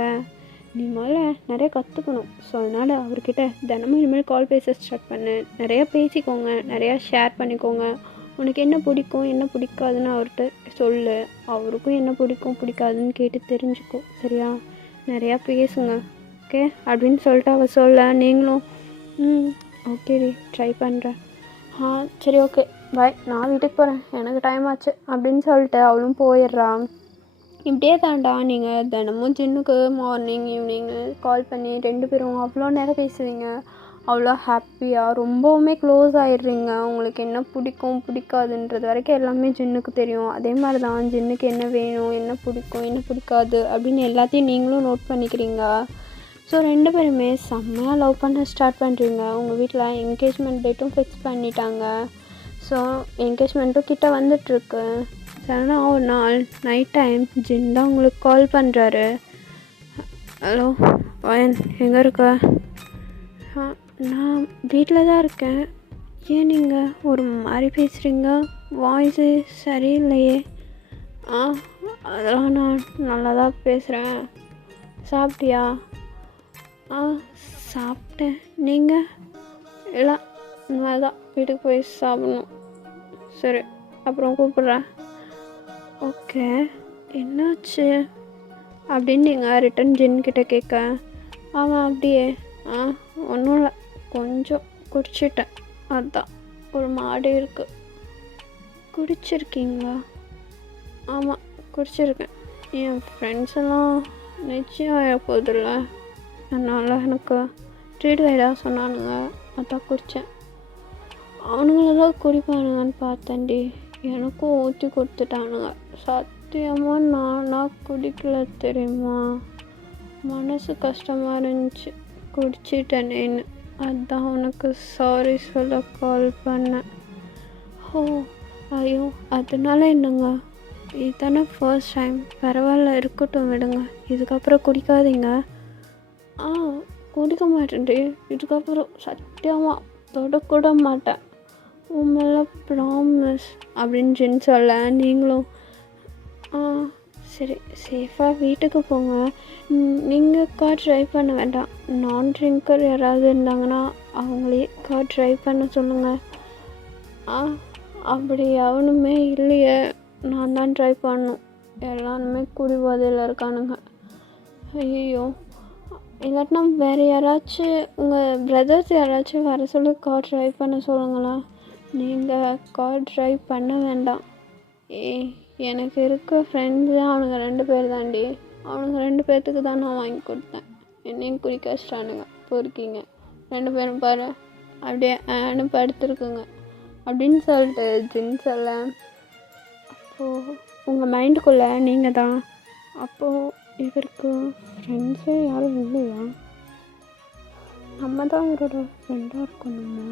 நீ முதல்ல நிறைய கற்றுக்கணும். ஸோ அதனால் அவர்கிட்ட தினமும் இனிமேல் கால் பேச ஸ்டார்ட் பண்ணு. நிறையா பேசிக்கோங்க, நிறையா ஷேர் பண்ணிக்கோங்க. உனக்கு என்ன பிடிக்கும் என்ன பிடிக்காதுன்னு அவர்கிட்ட சொல்லு. அவருக்கும் என்ன பிடிக்கும் பிடிக்காதுன்னு கேட்டு தெரிஞ்சுக்கோ, சரியா? நிறையா பேசுங்க, ஓகே அப்படின்னு சொல்லிட்டு அவள் சொல்ல, நீங்களும் ஓகேடி ட்ரை பண்ணுறேன். சரி ஓகே பாய், நான் வீட்டுக்கு போகிறேன், எனக்கு டைம் ஆச்சு அப்படின்னு சொல்லிட்டு அவளும் போயிடுறான். இப்படியே தாண்டா நீங்கள் தினமும் ஜின்னுக்கு மார்னிங் ஈவினிங்கு கால் பண்ணி 2 பேரும் அவ்வளோ நேரம் பேசுவீங்க. அவ்வளோ ஹாப்பியாக ரொம்பவுமே க்ளோஸ் ஆகிடுறீங்க. உங்களுக்கு என்ன பிடிக்கும் பிடிக்காதுன்றது வரைக்கும் எல்லாமே ஜின்னுக்கு தெரியும். அதே மாதிரி தான் ஜின்னுக்கு என்ன வேணும், என்ன பிடிக்கும் என்ன பிடிக்காது அப்படின்னு எல்லாத்தையும் நீங்களும் நோட் பண்ணிக்கிறீங்க. ஸோ 2 பேருமே செம்மையாக லவ் பண்ண ஸ்டார்ட் பண்ணுறீங்க. உங்கள் வீட்டில் என்கேஜ்மெண்ட் டேட்டும் ஃபிக்ஸ் பண்ணிட்டாங்க. ஸோ என்கேஜ்மெண்ட்டும் கிட்டே வந்துட்டுருக்கு. சடனாக ஒரு நாள் நைட் டைம் ஜின் தான் உங்களுக்கு கால் பண்ணுறாரு. ஹலோ வயன், எங்கே இருக்க? நான் வீட்டில் தான் இருக்கேன். ஏன் நீங்கள் ஒரு மாதிரி பேசுகிறீங்க? வாய்ஸு சரியில்லையே. அதெல்லாம் நான் நல்லா தான் பேசுகிறேன். சாப்பிட்டியா? சாப்பிட்டேன். நீங்கள்? இல்லை, இந்த மாதிரி தான், வீட்டுக்கு போய் சாப்பிட்ணும். சரி, அப்புறம் கூப்பிட்றேன். ஓகே, என்னாச்சு அப்படின்னு நீங்கள் ரிட்டன் ஜின்கிட்ட கேட்க, அவன் அப்படியே ஒன்றும் இல்லை, கொஞ்சம் குடிச்சிட்டேன், அதுதான் ஒரு மாடு இருக்குது. குடிச்சிருக்கீங்களா? ஆமாம் குடிச்சிருக்கேன். என் ஃப்ரெண்ட்ஸ் எல்லாம் நிச்சயம் ஆகிப்போதில்ல, அதனால் எனக்கு ட்ரீட் வைடாக சொன்னானுங்க, அதான் குடித்தேன். அவனுங்கள தான் குடிப்பானுங்கன்னு பார்த்தேன்டி, எனக்கும் ஊற்றி கொடுத்துட்டானுங்க. சத்தியமாக நானாக குடிக்கல தெரியுமா? மனசு கஷ்டமாக இருந்துச்சு, குடிச்சிட்டேனேன்னு. அதுதான் உனக்கு சாரி சொல்ல கால் பண்ணேன். ஐயோ அதனால என்னங்க, இதுதானே ஃபர்ஸ்ட் டைம், பரவாயில்ல இருக்கட்டும் விடுங்க, இதுக்கப்புறம் குடிக்காதீங்க. குடிக்க மாட்டேன்டி, இதுக்கப்புறம் சத்தியமாக தொடக்கூட மாட்டேன், உன் மேலே ப்ராமிஸ் அப்படின்னு ஜின் சொல்ல, நீங்களும் சரி சேஃபாக வீட்டுக்கு போங்க. நீங்கள் கார் ட்ரைவ் பண்ண வேண்டாம், நான் ட்ரிங்கர் யாராவது இருந்தாங்கன்னா அவங்களே கார் ட்ரைவ் பண்ண சொல்லுங்கள். அப்படி எவனுமே இல்லையே, நான் தான் ட்ரைவ் பண்ணணும், எல்லாருமே குடிபோதையில் இருக்கானுங்க. ஐயோ, இல்லாட்டினா வேறு யாராச்சும் உங்கள் பிரதர்ஸ் யாராச்சும் வர சொல்லி கார் ட்ரைவ் பண்ண சொல்லுங்களா. நீங்கள் கார் ட்ரைவ் பண்ண வேண்டாம். எனக்கு இருக்க ஃப்ரெண்ட்ஸு அவனுங்க 2 பேர் தாண்டி, அவனுங்க 2 பேர்த்துக்கு தான் நான் வாங்கி கொடுத்தேன், என்னையும் குடிக்க வச்சிட்டானுங்க. பொறுக்கிங்க 2 பேரும் பாரு அப்படியே படுத்துருக்குங்க அப்படின்னு சொல்லிட்டு ஜின் சொல்ல, அப்போது உங்கள் மைண்டுக்குள்ளே நீங்கள் தான், அப்போது இவருக்கு ஃப்ரெண்ட்ஸே யாரும் இல்லையா? நம்ம தான் இவரோட ஃப்ரெண்டாக இருக்கணுமா?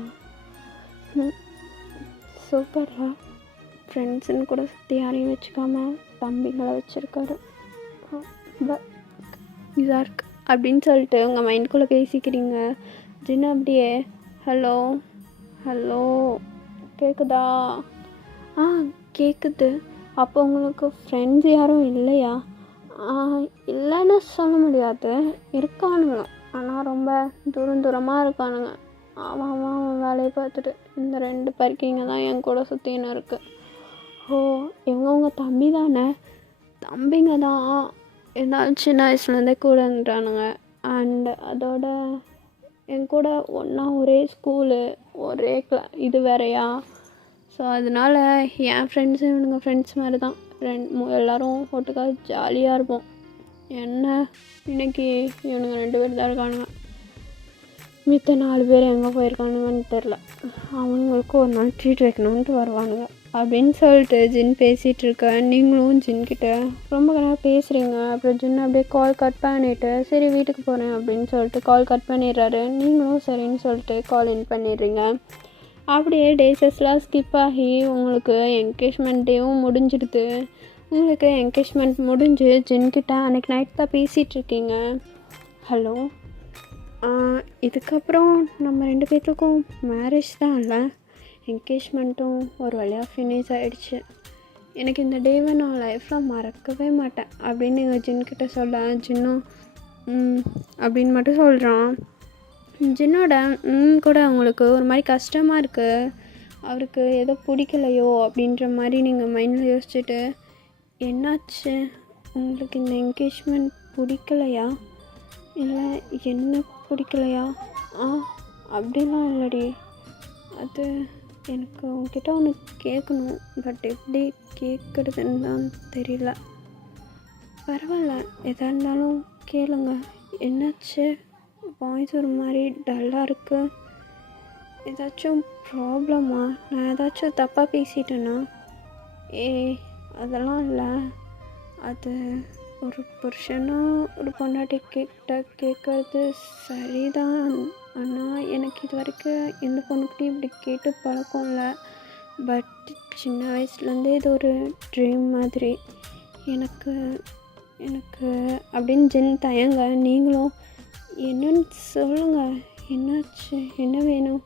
சூப்பரா, ஃப்ரெண்ட்ஸுன்னு கூட சுற்றி யாரையும் வச்சுக்காம தம்பிங்களை வச்சுருக்காரு, இதாக இருக்கு அப்படின்னு சொல்லிட்டு உங்கள் மைண்டுக்குள்ளே பேசிக்கிறீங்க. ஜின் அப்படியே ஹலோ ஹலோ கேட்குதா? கேட்குது. அப்போ உங்களுக்கு ஃப்ரெண்ட்ஸ் யாரும் இல்லையா? இல்லைன்னு சொல்ல முடியாது, இருக்கானுங்க, ஆனால் ரொம்ப தூரமாக இருக்கானுங்க. அவன் வேலையை பார்த்துட்டு இந்த 2 பருக்கிங்க தான் என் கூட சுற்றின்னு இருக்குது. இவங்க உங்கள் தம்பி தானே? தம்பிங்க தான், இருந்தாலும் சின்ன வயசுலேருந்தே கூடன்றானுங்க. அண்டு அதோட என் கூட ஒன்றா ஒரே ஸ்கூலு ஒரே இது வேறையா. ஸோ அதனால் என் ஃப்ரெண்ட்ஸு இவனுங்க ஃப்ரெண்ட்ஸ் மாதிரி தான், எல்லோரும் ஒட்டுக்காக ஜாலியாக இருப்போம். என்ன இன்னைக்கு இவனுங்க 2 பேர் தான் இருக்கானுங்க. மித்த 4 பேர் எங்கே போயிருக்கானுங்கன்னு தெரில. அவனுங்களுக்கு ஒரு நாள் ட்ரீட் வைக்கணுன்ட்டு வருவானுங்க அப்படின்னு சொல்லிட்டு ஜின் பேசிகிட்டு இருக்க. நீங்களும் ஜின்கிட்ட ரொம்ப நேரம் பேசுகிறீங்க. அப்புறம் ஜின் அப்படியே கால் கட் பண்ணிவிட்டு சரி வீட்டுக்கு போகிறேன் அப்படின்னு சொல்லிட்டு கால் கட் பண்ணிடுறாரு. நீங்களும் சரின்னு சொல்லிட்டு கால் இன் பண்ணிடுறீங்க. அப்படியே டேஸஸ்லாம் ஸ்கிப் ஆகி உங்களுக்கு என்கேஜ்மெண்ட் டேவும் முடிஞ்சிடுது. உங்களுக்கு என்கேஜ்மெண்ட் முடிஞ்சு ஜின்கிட்ட அன்றைக்கி நைட் தான் பேசிகிட்ருக்கீங்க. ஹலோ, இதுக்கப்புறம் நம்ம 2 பேர்த்துக்கும் மேரேஜ் தான் இல்லை, என்கேஜ்மெண்ட்டும் ஒரு வழியாக ஃபினிஷ் ஆகிடுச்சு. எனக்கு இந்த டேவை நான் லைஃப்பில் மறக்கவே மாட்டேன் அப்படின்னு நீங்கள் ஜின்கிட்ட சொல்ல. ஜின்னும் அப்படின்னு மட்டும் சொல்கிறான். ஜின்னோட கூட அவங்களுக்கு ஒரு மாதிரி கஷ்டமாக இருக்குது. அவருக்கு ஏதோ பிடிக்கலையோ அப்படின்ற மாதிரி நீங்கள் மைண்டில் யோசிச்சுட்டு, என்னாச்சு உங்களுக்கு இந்த என்கேஜ்மெண்ட் பிடிக்கலையா இல்லை என்ன பிடிக்கலையா? அப்படிலாம் இல்லடி, அது எனக்கு உங்ககிட்ட ஒன்று கேட்கணும், பட் எப்படி கேட்குறதுன்னு தான் தெரியல. பரவாயில்ல, எதாக இருந்தாலும் கேளுங்க. என்னாச்சு வாய்ஸ் ஒரு மாதிரி டல்லாக இருக்குது? ஏதாச்சும் ப்ராப்ளமா? நான் ஏதாச்சும் தப்பாக பேசிட்டேன்னா? அதெல்லாம் இல்லை. அது ஒரு புருஷனாக ஒரு பொண்டாட்டி கேட்கறது சரிதான். ஆனால் எனக்கு இது வரைக்கும் எந்த பொண்ணுக்கிட்டையும் இப்படி கேட்டு பழக்கம் இல்லை. பட் சின்ன வயசுலேருந்தே இது ஒரு ட்ரீம் மாதிரி எனக்கு அப்படின்னு ஜின் தயங்க. நீங்களும் என்னன்னு சொல்லுங்கள், என்னாச்சு, என்ன வேணும்?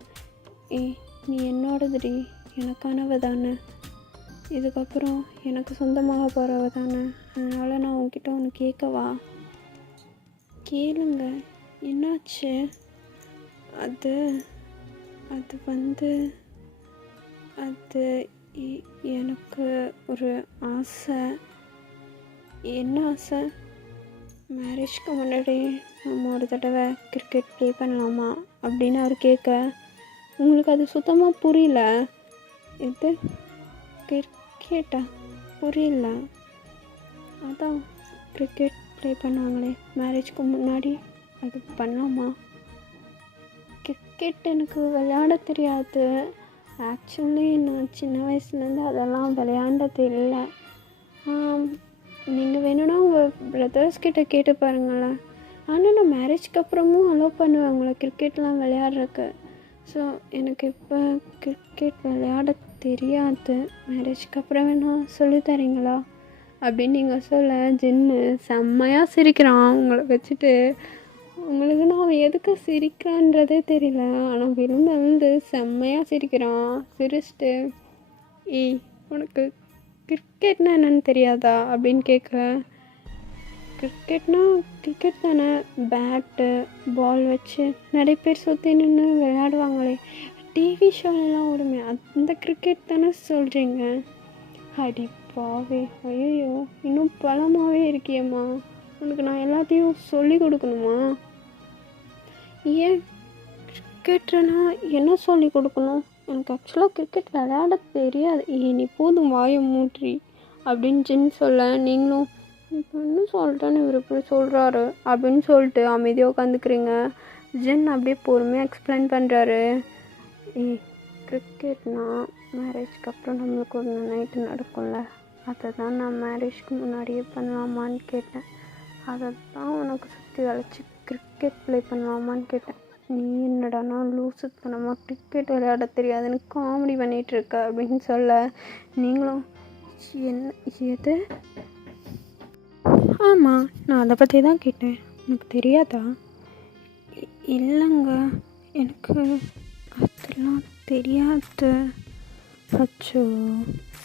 நீ என்னோடதுடி, எனக்கானவ தானே, இதுக்கப்புறம் எனக்கு சொந்தமாக போகிறவ தானே, அதனால் நான் உங்ககிட்ட ஒன்று கேட்கவா? கேளுங்க, என்னாச்சு? அது எனக்கு ஒரு ஆசை. என்ன ஆசை? மேரேஜ்க்கு முன்னாடி நம்ம ஒரு தடவை கிரிக்கெட் ப்ளே பண்ணலாமா அப்படின்னு அவர் கேட்க. உங்களுக்கு அது சுத்தமாக புரியல. இது கிரிக்கெட்டா? புரியல. அதான் கிரிக்கெட் ப்ளே பண்ணுவாங்களே மேரேஜ்க்கு முன்னாடி, அது பண்ணலாமா? கிரிக்கெட் எனக்கு விளையாட தெரியாது. ஆக்சுவலி நான் சின்ன வயசுலேருந்து அதெல்லாம் விளையாண்டது இல்லை. நீங்கள் வேணும்னா உங்கள் பிரதர்ஸ் கிட்ட கேட்டு பாருங்களேன். ஆனால் நான் மேரேஜ்க்கு அப்புறமும் அலோவ் பண்ணுவேன் உங்களை கிரிக்கெட்லாம் விளையாடுறக்கு. ஸோ எனக்கு இப்போ கிரிக்கெட் விளையாட தெரியாது. மேரேஜ்க்கு அப்புறம் வேணால் சொல்லித்தரீங்களா அப்படின்னு நீங்கள் சொல்ல. ஜின்னு செம்மையாக சிரிக்கிறான் உங்களை வச்சுட்டு. உங்களுக்கு நான் எதுக்கு சிரிக்கிறான்றதே தெரியல, ஆனால் விழுந்து செம்மையாக சிரிக்கிறான். சிரிச்சிட்டு, உனக்கு கிரிக்கெட்னா என்னன்னு தெரியாதா அப்படின்னு கேட்க. கிரிக்கெட்னா கிரிக்கெட் தானே, பேட்டு பால் வச்சு நிறைய பேர் சுற்றி நின்று விளையாடுவாங்களே, டிவி ஷோலெலாம் வருமே, அந்த கிரிக்கெட் தானே சொல்கிறீங்க? அடி பாவே, ஐயோ இன்னும் பலமாகவே இருக்கியம்மா, உனக்கு நான் எல்லாத்தையும் சொல்லி கொடுக்கணுமா? ஏன் கிரிக்கெட்னா என்ன சொல்லி கொடுக்கணும்? எனக்கு ஆக்சுவலாக கிரிக்கெட் விளையாட தெரியாது. நீ போதும் வாயை மூட்ரி அப்படின்னு ஜின் சொல்ல. நீங்களும் இப்போ என்ன சொல்லிட்டேன்னு இவர் இப்படி சொல்கிறாரு அப்படின்னு சொல்லிட்டு அமைதியாக உட்காந்துக்கிறீங்க. ஜின் அப்படியே பொறுமையாக எக்ஸ்பிளைன் பண்ணுறாரு. கிரிக்கெட்னா மேரேஜ்க்கு அப்புறம் நம்மளுக்கு ஒரு நைட்டு நடக்கும்ல, அதை தான் நான் மேரேஜ்க்கு முன்னாடியே பண்ணலாமான்னு கேட்டேன். அதை தான் உனக்கு சுற்றி வளைச்சி கிரிக்கெட் ப்ளே பண்ணலாமான்னு கேட்டேன். நீ என்னடானா லூசு பண்ணாமா கிரிக்கெட் விளையாட தெரியாதுன்னு காமெடி பண்ணிகிட்ருக்க அப்படின்னு சொல்ல. நீங்களும் என்ன எது? ஆமாம், நான் அதை பற்றி தான் கேட்டேன், எனக்கு தெரியாதா? இல்லைங்க, எனக்கு அதெல்லாம் தெரியாது. அச்சோ,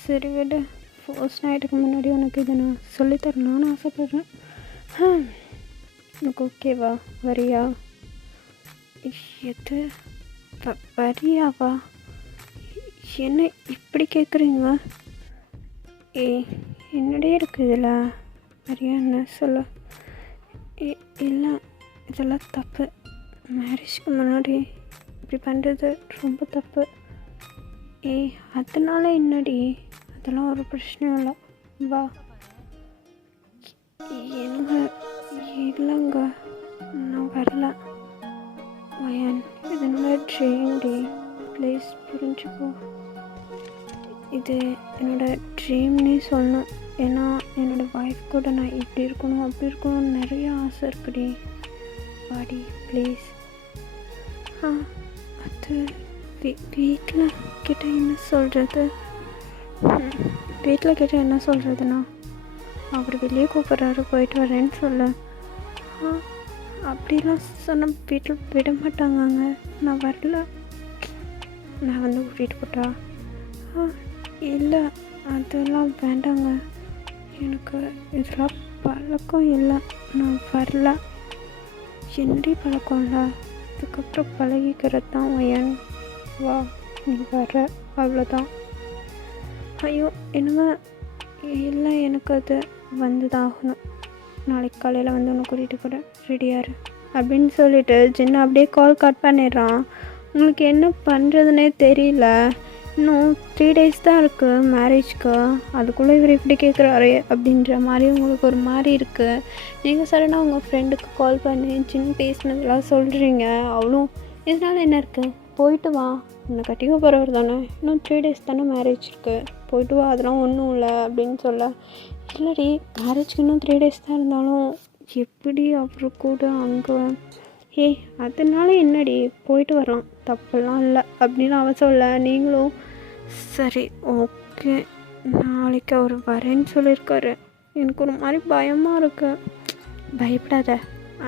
சரி விடு. ஃபர்ஸ்ட் நைட்டுக்கு முன்னாடி உனக்கு இதை நான் சொல்லித்தரணும்னு ஆசைப்பட்றேன். உனக்கு ஓகேவா? வரியா? எது வரியாவா? என்ன இப்படி கேட்குறீங்க? என்னடே இருக்குது இதில்? வரியா என்ன சொல்ல? இல்லை, இதெல்லாம் தப்பு. மேரேஜ்க்கு முன்னாடி இப்படி பண்ணுறது ரொம்ப தப்பு. அதனால என்னடி? அதெல்லாம் ஒரு பிரச்சனையும் இல்லை, வா. என்னங்க? இல்லைங்க, நான் வரல. வயன் இது என்னோட ட்ரீம் டி, ப்ளீஸ் புரிஞ்சுக்கோ. இது என்னோடய ட்ரீம்னே சொல்லணும். ஏன்னா என்னோடய ஒய்ஃப் கூட நான் இப்படி இருக்கணும் அப்படி இருக்கணும்னு நிறைய ஆசை இருக்குடி. பாடி ப்ளீஸ். அது வீட்டில் கிட்ட என்ன சொல்கிறது? வீட்டில் கிட்ட என்ன சொல்கிறதுண்ணா, அவர் வெளியே கூப்பிட்றாரு, போயிட்டு வரேன்னு சொல்ல. அப்படிலாம் சொன்ன வீட்டில் விட மாட்டாங்கங்க. நான் வரல, நான் வந்து கூட்டிகிட்டு போட்டா. இல்லை அதெல்லாம் வேண்டாங்க, எனக்கு இதெல்லாம் பழக்கம் இல்லை, நான் வரல. என்னடி பழக்கம் இல்லை? அதுக்கப்புறம் பழகிக்கிறது தான் வயன். வா நீ வர, அவ்வளோதான். ஐயோ என்னங்க, இல்லை எனக்கு அது வந்து தான் ஆகணும். நாளைக்கு காலையில் வந்து உன்னை கூட்டிகிட்டு போகிறேன், ரெடியாரு அப்படின்னு சொல்லிட்டு ஜின்னு அப்படியே கால் கட் பண்ணிடுறான். உங்களுக்கு என்ன பண்ணுறதுனே தெரியல. இன்னும் 3 days தான் இருக்குது மேரேஜ்க்கு, அதுக்குள்ளே இவர் இப்படி கேட்குறாரு அப்படின்ற மாதிரி உங்களுக்கு ஒரு மாதிரி இருக்குது. நீங்கள் சடனாக உங்கள் ஃப்ரெண்டுக்கு கால் பண்ணி ஜின் பேசினதெல்லாம் சொல்கிறீங்க. அவளும் இதனால் என்ன இருக்குது, போயிட்டு வா, உன்னை கட்டிக்க போகிறவர் தானே, இன்னும் 3 days தானே மேரேஜ் இருக்குது, போயிட்டு வா, அதெல்லாம் ஒன்றும் இல்லை அப்படின்னு சொல்ல. இல்லடி மேரேஜ்க்கு இன்னும் 3 days தான் இருந்தாலும் எப்படி அவரு கூட அங்கே, ஏய் அதனால என்னடி, போயிட்டு வரலாம், தப்பெல்லாம் இல்லை அப்படின்னு அவ சொல்ல. நீங்களும் சரி ஓகே நாளைக்கு அவர் வரேன்னு சொல்லியிருக்காரு, எனக்கு ஒரு மாதிரி பயமாக இருக்கு. பயப்படாத,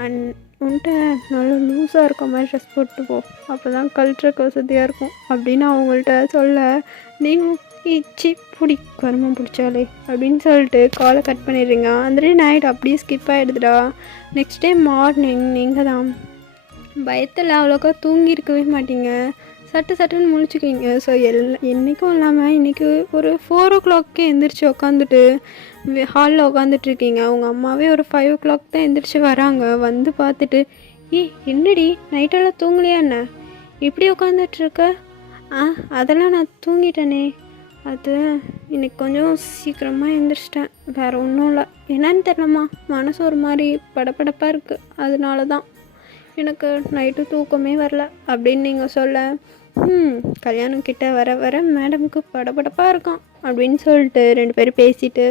அண்ட் உன்ட்ட நல்லா லூஸாக இருக்க மாதிரி ட்ரெஸ் போட்டு போ, அப்போ தான் கல்ச்சருக்கு வசதியாக இருக்கும் அப்படின்னு அவங்கள்ட்ட சொல்ல. நீங்களும் ஈச்சி பிடி கருமம் பிடிச்சாலே அப்படின்னு சொல்லிட்டு காலை கட் பண்ணிடுறீங்க. அந்த நைட் அப்படியே ஸ்கிப் ஆகிடுதுடா. நெக்ஸ்ட் டே மார்னிங் நீங்கள் தான் பயத்தில் அவ்வளோக்கா தூங்கியிருக்கவே மாட்டீங்க, சட்டுன்னு முழிச்சுக்கிங்க. ஸோ என்றைக்கும் இல்லாமல் இன்றைக்கி ஒரு 4 o'clock எந்திரிச்சு உக்காந்துட்டு ஹாலில் உட்காந்துட்ருக்கீங்க. உங்கள் அம்மாவே ஒரு 5 o'clock தான் எந்திரிச்சு வராங்க. வந்து பார்த்துட்டு, என்னடி நைட்டெல்லாம் தூங்கலையா என்ன, இப்படி உட்காந்துட்ருக்க? அதெல்லாம் நான் தூங்கிட்டேனே, அது இன்னைக்கு கொஞ்சம் சீக்கிரமாக எழுந்திரிச்சிட்டேன், வேறு ஒன்றும் இல்லை, என்னன்னு தெரியலம்மா, மனசு ஒரு மாதிரி படபடப்பாக இருக்குது, அதனால தான் எனக்கு நைட்டு தூக்கமே வரல அப்படின்னு நீங்கள் சொல்ல. கல்யாணம் கிட்ட வர வர மேடமுக்கு படபடப்பாக இருக்கும் அப்படின்னு சொல்லிட்டு 2 பேரும் பேசிட்டு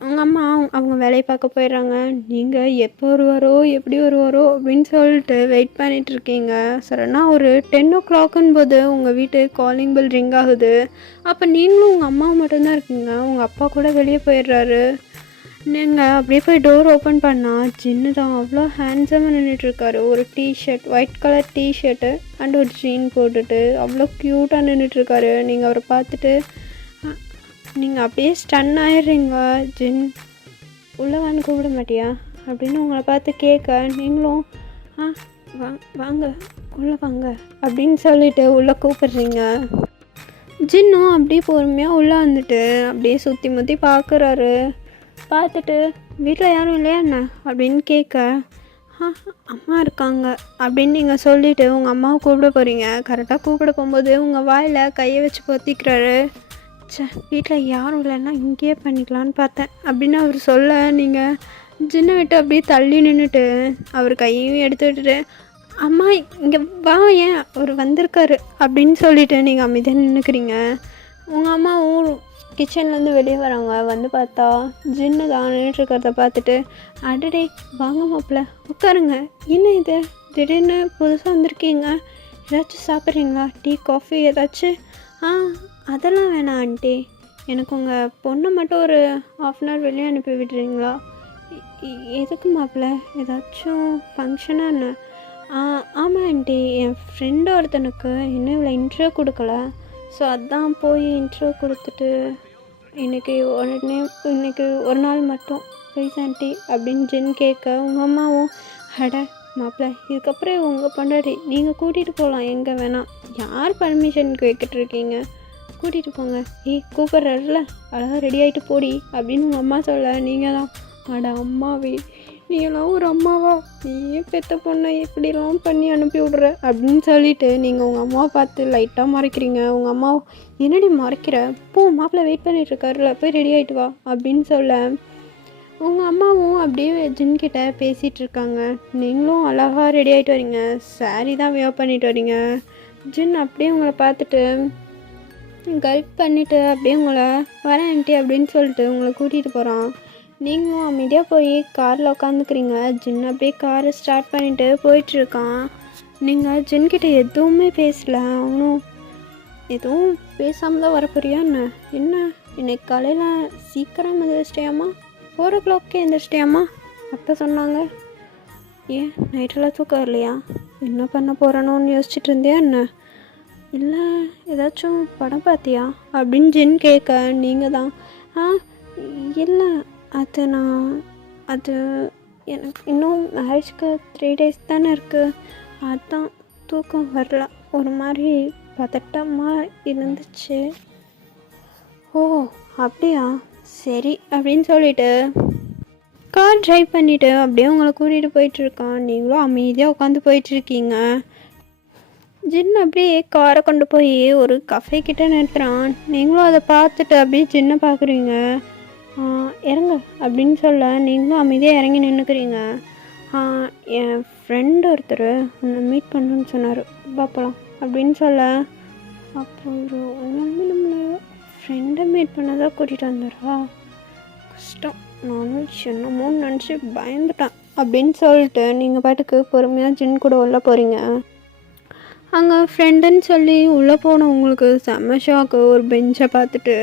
அவங்க அம்மா அவங்க வேலையை பார்க்க போயிடுறாங்க. நீங்கள் எப்போ வருவாரோ எப்படி வருவாரோ அப்படின்னு சொல்லிட்டு வெயிட் பண்ணிகிட்ருக்கீங்க. சடனாக ஒரு 10 o'clock போது உங்கள் வீட்டு காலிங் பெல் ரிங் ஆகுது. அப்போ நீங்களும் உங்கள் அம்மாவும் மட்டும்தான் இருக்கீங்க. உங்கள் அப்பா கூட வெளியே போயிடுறாரு. நீங்கள் அப்படியே போய் டோர் ஓப்பன் பண்ணால் ஜின்னு தான் அவ்வளோ ஹேண்ட்ஸமாக நின்றுட்டுருக்காரு. ஒரு T-shirt, white colour T-shirt and ஒரு ஜீன் போட்டுட்டு அவ்வளோ க்யூட்டாக நின்றுட்டுருக்காரு. நீங்கள் அவரை பார்த்துட்டு நீங்கள் அப்படியே ஸ்டன் ஆயிடுறீங்க. ஜின் உள்ளே வான்னு கூப்பிட மாட்டியா அப்படின்னு உங்களை பார்த்து கேட்க, நீங்களும் வாங்க உள்ளே வாங்க அப்படின்னு சொல்லிட்டு உள்ளே கூப்பிடுறீங்க. ஜின்னும் அப்படியே பொறுமையாக உள்ளே வந்துட்டு அப்படியே சுற்றி முற்றி பார்க்குறாரு. பார்த்துட்டு வீட்டில் யாரும் இல்லையா என்ன அப்படின்னு கேட்க, அம்மா இருக்காங்க அப்படின்னு நீங்கள் சொல்லிவிட்டு உங்கள் அம்மாவை கூப்பிட போகிறீங்க. கரெக்டாக கூப்பிட போகும்போது உங்கள் வாயில் கையை வச்சு பொத்திக்கிறாரு. வீட்டில் யாரும் இல்லைன்னா இங்கேயே பண்ணிக்கலான்னு பார்த்தேன் அப்படின்னு அவர் சொல்ல, நீங்கள் ஜின்னை விட்டு அப்படியே தள்ளி நின்றுட்டு அவர் கையையும் எடுத்து விட்டுட்டு, அம்மா இங்கே வா, ஏன் அவர் வந்திருக்காரு அப்படின்னு சொல்லிவிட்டு நீங்கள் அமைதியாக நின்றுக்கிறீங்க. உங்கள் அம்மாவும் கிச்சன்லேருந்து வெளியே வராங்க. வந்து பார்த்தா ஜின்னு தான் நின்றுட்டுருக்கிறத பார்த்துட்டு, அடடே வாங்க மாப்பிள்ள உட்காருங்க, என்ன இது திடீர்னு புதுசாக வந்திருக்கீங்க, ஏதாச்சும் சாப்பிட்றீங்களா, டீ காஃபி ஏதாச்சும்? அதெல்லாம் வேணாம் ஆண்டி, எனக்கு உங்கள் பொண்ணை மட்டும் ஒரு 1/2 hour வெளியே அனுப்பி விடுறீங்களா? எதுக்கு மாப்பிள்ள, ஏதாச்சும் ஃபங்க்ஷனாக என்ன? ஆமாம் ஆண்டி, என் ஃப்ரெண்டு ஒருத்தனுக்கு இன்னும் இவ்வளோ இன்ட்ரோ கொடுக்கல, ஸோ அதான் போய் இன்ட்ரோ கொடுத்துட்டு இன்றைக்கி ஒரு நாள் மட்டும் ப்ளீஸ் ஆண்டி அப்படின்னு ஜின் கேட்க, உங்கள் அம்மாவும் மாப்பிள்ள இதுக்கப்புறம் உங்கள் பொண்டாட்டி, நீங்கள் கூட்டிகிட்டு போகலாம் எங்கே வேணாம், யார் பர்மிஷன் கேட்டுட்ருக்கீங்க, கூட்டிகிட்டு போங்க, கூப்பிட்றாருல அழகாக ரெடி ஆகிட்டு போடி அப்படின்னு உங்கள் அம்மா சொல்ல. நீங்கள் தான் அம்மாவே, நீங்களாம் ஒரு அம்மாவா, நீயே பெற்ற பொண்ணை இப்படிலாம் பண்ணி அனுப்பி விட்ற அப்படின்னு சொல்லிவிட்டு நீங்கள் உங்கள் அம்மாவை பார்த்து லைட்டாக மறைக்கிறீங்க. உங்கள் அம்மா, என்னடி மறைக்கிற, போ மாப்பிள்ளை வெயிட் பண்ணிகிட்ருக்காருல, போய் ரெடி ஆகிட்டு வா அப்படின்னு சொல்ல. உங்கள் அம்மாவும் அப்படியே ஜின்கிட்ட பேசிகிட்டு இருக்காங்க. நீங்களும் அழகாக ரெடி ஆகிட்டு வரீங்க, சாரீ தான் வியர் பண்ணிட்டு வரீங்க. ஜின் அப்படியே உங்களை பார்த்துட்டு கல்ப் பண்ணிவிட்டு அப்படியே உங்களை வரேன் ஆண்டி அப்படின்னு சொல்லிட்டு உங்களை கூட்டிகிட்டு போகிறான். நீங்களும் அமைதியாக போய் காரில் உட்காந்துக்கிறீங்க. ஜின் அப்படியே காரை ஸ்டார்ட் பண்ணிவிட்டு போயிட்டுருக்கான். நீங்கள் ஜின்கிட்ட எதுவுமே பேசலை. அவனும் எதுவும் பேசாமல் தான் வரப்போறியா என்ன இன்னைக்கு காலையில் சீக்கிரம் எழுந்திரிச்சிட்டியாம்மா? 4 o'clock எழுந்திரிச்சிட்டியாம்மா? அப்போ சொன்னாங்க. ஏன் நைட்டெல்லாம் தூக்கம் இல்லையா? என்ன பண்ண போகிறேன்னு யோசிச்சுட்டு இருந்தியா என்ன? இல்லை ஏதாச்சும் படம் பார்த்தியா அப்படின்னு ஜின் கேட்க, நீங்கள் தான் இல்லை அது எனக்கு இன்னும் மேரேஜ்க்கு 3 days தானே இருக்குது, அதுதான் தூக்கம் வரல, ஒரு மாதிரி பதட்டமாக இருந்துச்சு. ஓ அப்படியா, சரி அப்படின்னு சொல்லிட்டு கார் ட்ரைவ் பண்ணிவிட்டு அப்படியே உங்களை கூட்டிகிட்டு போயிட்டுருக்கான். நீங்களும் அமைதியாக உட்காந்து போயிட்டுருக்கீங்க. ஜின் அப்படியே காரை கொண்டு போய் ஒரு கஃபே கிட்டே நிறுத்துறான். நீங்களும் அதை பார்த்துட்டு அப்படியே ஜின்னை பார்க்குறீங்க. இறங்க அப்படின்னு சொல்ல நீங்களும் அமைதியாக இறங்கி நின்றுக்கிறீங்க. என் ஃப்ரெண்டு ஒருத்தர் உன்னை மீட் பண்ணணுன்னு சொன்னார், பார்ப்பலாம் அப்படின்னு சொல்ல, அப்போ ஒரு உண்மையுமே நம்மளை ஃப்ரெண்டை மீட் பண்ணதான் கூட்டிகிட்டு வந்தாரா? கஷ்டம், நானும் சின்னமோன்னு நினச்சி பயந்துட்டேன் அப்படின்னு சொல்லிட்டு நீங்கள் பாட்டுக்கு பொறுமையாக ஜின் கூட உள்ளே போகிறீங்க. அங்கே ஃப்ரெண்டுன்னு சொல்லி உள்ளே போன உங்களுக்கு செம்ம ஷாக்கு. ஒரு பெஞ்சை பார்த்துட்டு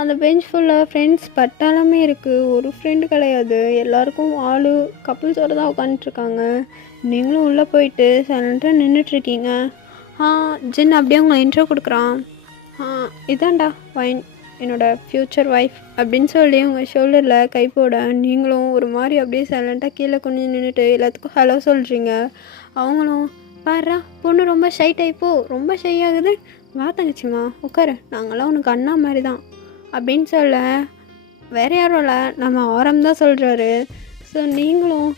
அந்த பெஞ்ச் ஃபுல்லாக ஃப்ரெண்ட்ஸ் பட்டாளமே இருக்குது, ஒரு ஃப்ரெண்டு கிடையாது. எல்லாருக்கும் கப்புள்ஸோடு தான் உட்காந்துட்ருக்காங்க. நீங்களும் உள்ளே போயிட்டு சைலண்ட்டாக நின்றுட்டுருக்கீங்க. ஜின் அப்படியே உங்களை இன்ட்ரோ கொடுக்குறான். இதாண்டா வைன், என்னோடய ஃப்யூச்சர் ஒய்ஃப் அப்படின்னு சொல்லி உங்கள் ஷோல்டரில் கை போட நீங்களும் ஒரு மாதிரி அப்படியே சைலண்ட்டாக கீழே கொண்டு நின்றுட்டு எல்லாத்துக்கும் ஹலோ சொல்கிறீங்க. அவங்களும் பாருடா பொண்ணு ரொம்ப ஷை டைப்போ, ரொம்ப ஷை ஆகுது, வா தங்கச்சிம்மா உட்காரு, நாங்களாம் உனக்கு அண்ணா மாதிரி தான் அப்படின்னு சொல்ல, வேறு யாரும் இல்லை நம்ம ஆரம் தான் சொல்கிறாரு. ஸோ நீங்களும்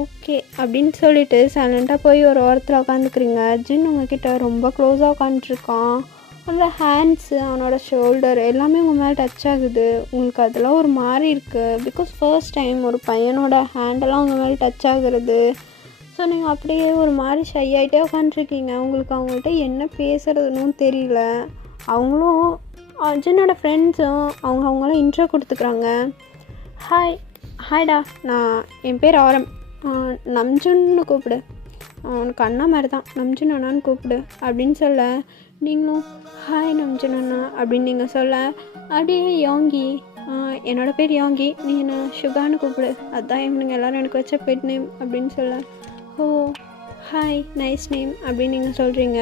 ஓகே அப்படின்னு சொல்லிட்டு சைலண்ட்டாக போய் ஒரு ஓரத்தில் உட்காந்துக்கிறீங்க. ஜின் உங்ககிட்ட ரொம்ப க்ளோஸாக உட்காந்துட்ருக்கான். அவனோட ஹேண்ட்ஸு, அவனோட ஷோல்டர் எல்லாமே உங்கள் மேலே டச் ஆகுது. உங்களுக்கு அதெல்லாம் ஒரு மாதிரி இருக்குது, பிகாஸ் ஃபர்ஸ்ட் டைம் ஒரு பையனோட ஹேண்டெல்லாம் உங்கள் மேலே டச் ஆகுறது. ஸோ நீங்கள் அப்படியே ஒரு மாதிரி ஷை ஆகிட்டே உட்காந்துருக்கீங்க. உங்களுக்கு அவங்கள்ட்ட என்ன பேசுகிறதுன்னு தெரியல. அவங்களும் ஜின்னோட ஃப்ரெண்ட்ஸும் அவங்களாம் இன்ட்ரோ கொடுத்துக்குறாங்க. ஹாய்டா, என் பேர் ஆரம், நம்ஜுன்னு கூப்பிடு, உனக்கு அண்ணா மாதிரி தான், நம்ஜுன் அண்ணான்னு கூப்பிடு அப்படின்னு சொல்ல, நீங்களும் ஹாய் நம்ஜுன் அண்ணா அப்படின்னு நீங்கள் சொல்ல, அப்படியே யாங்கி, என்னோடய பேர் யாங்கி, நீ என்ன சுகான்னு கூப்பிடு, அதுதான் இவனுங்க எல்லோரும் எனக்கு வச்ச பெட் நேம் அப்படின்னு சொல்ல, ஓ ஹாய் நைஸ் நேம் அப்படின்னு நீங்கள் சொல்கிறீங்க.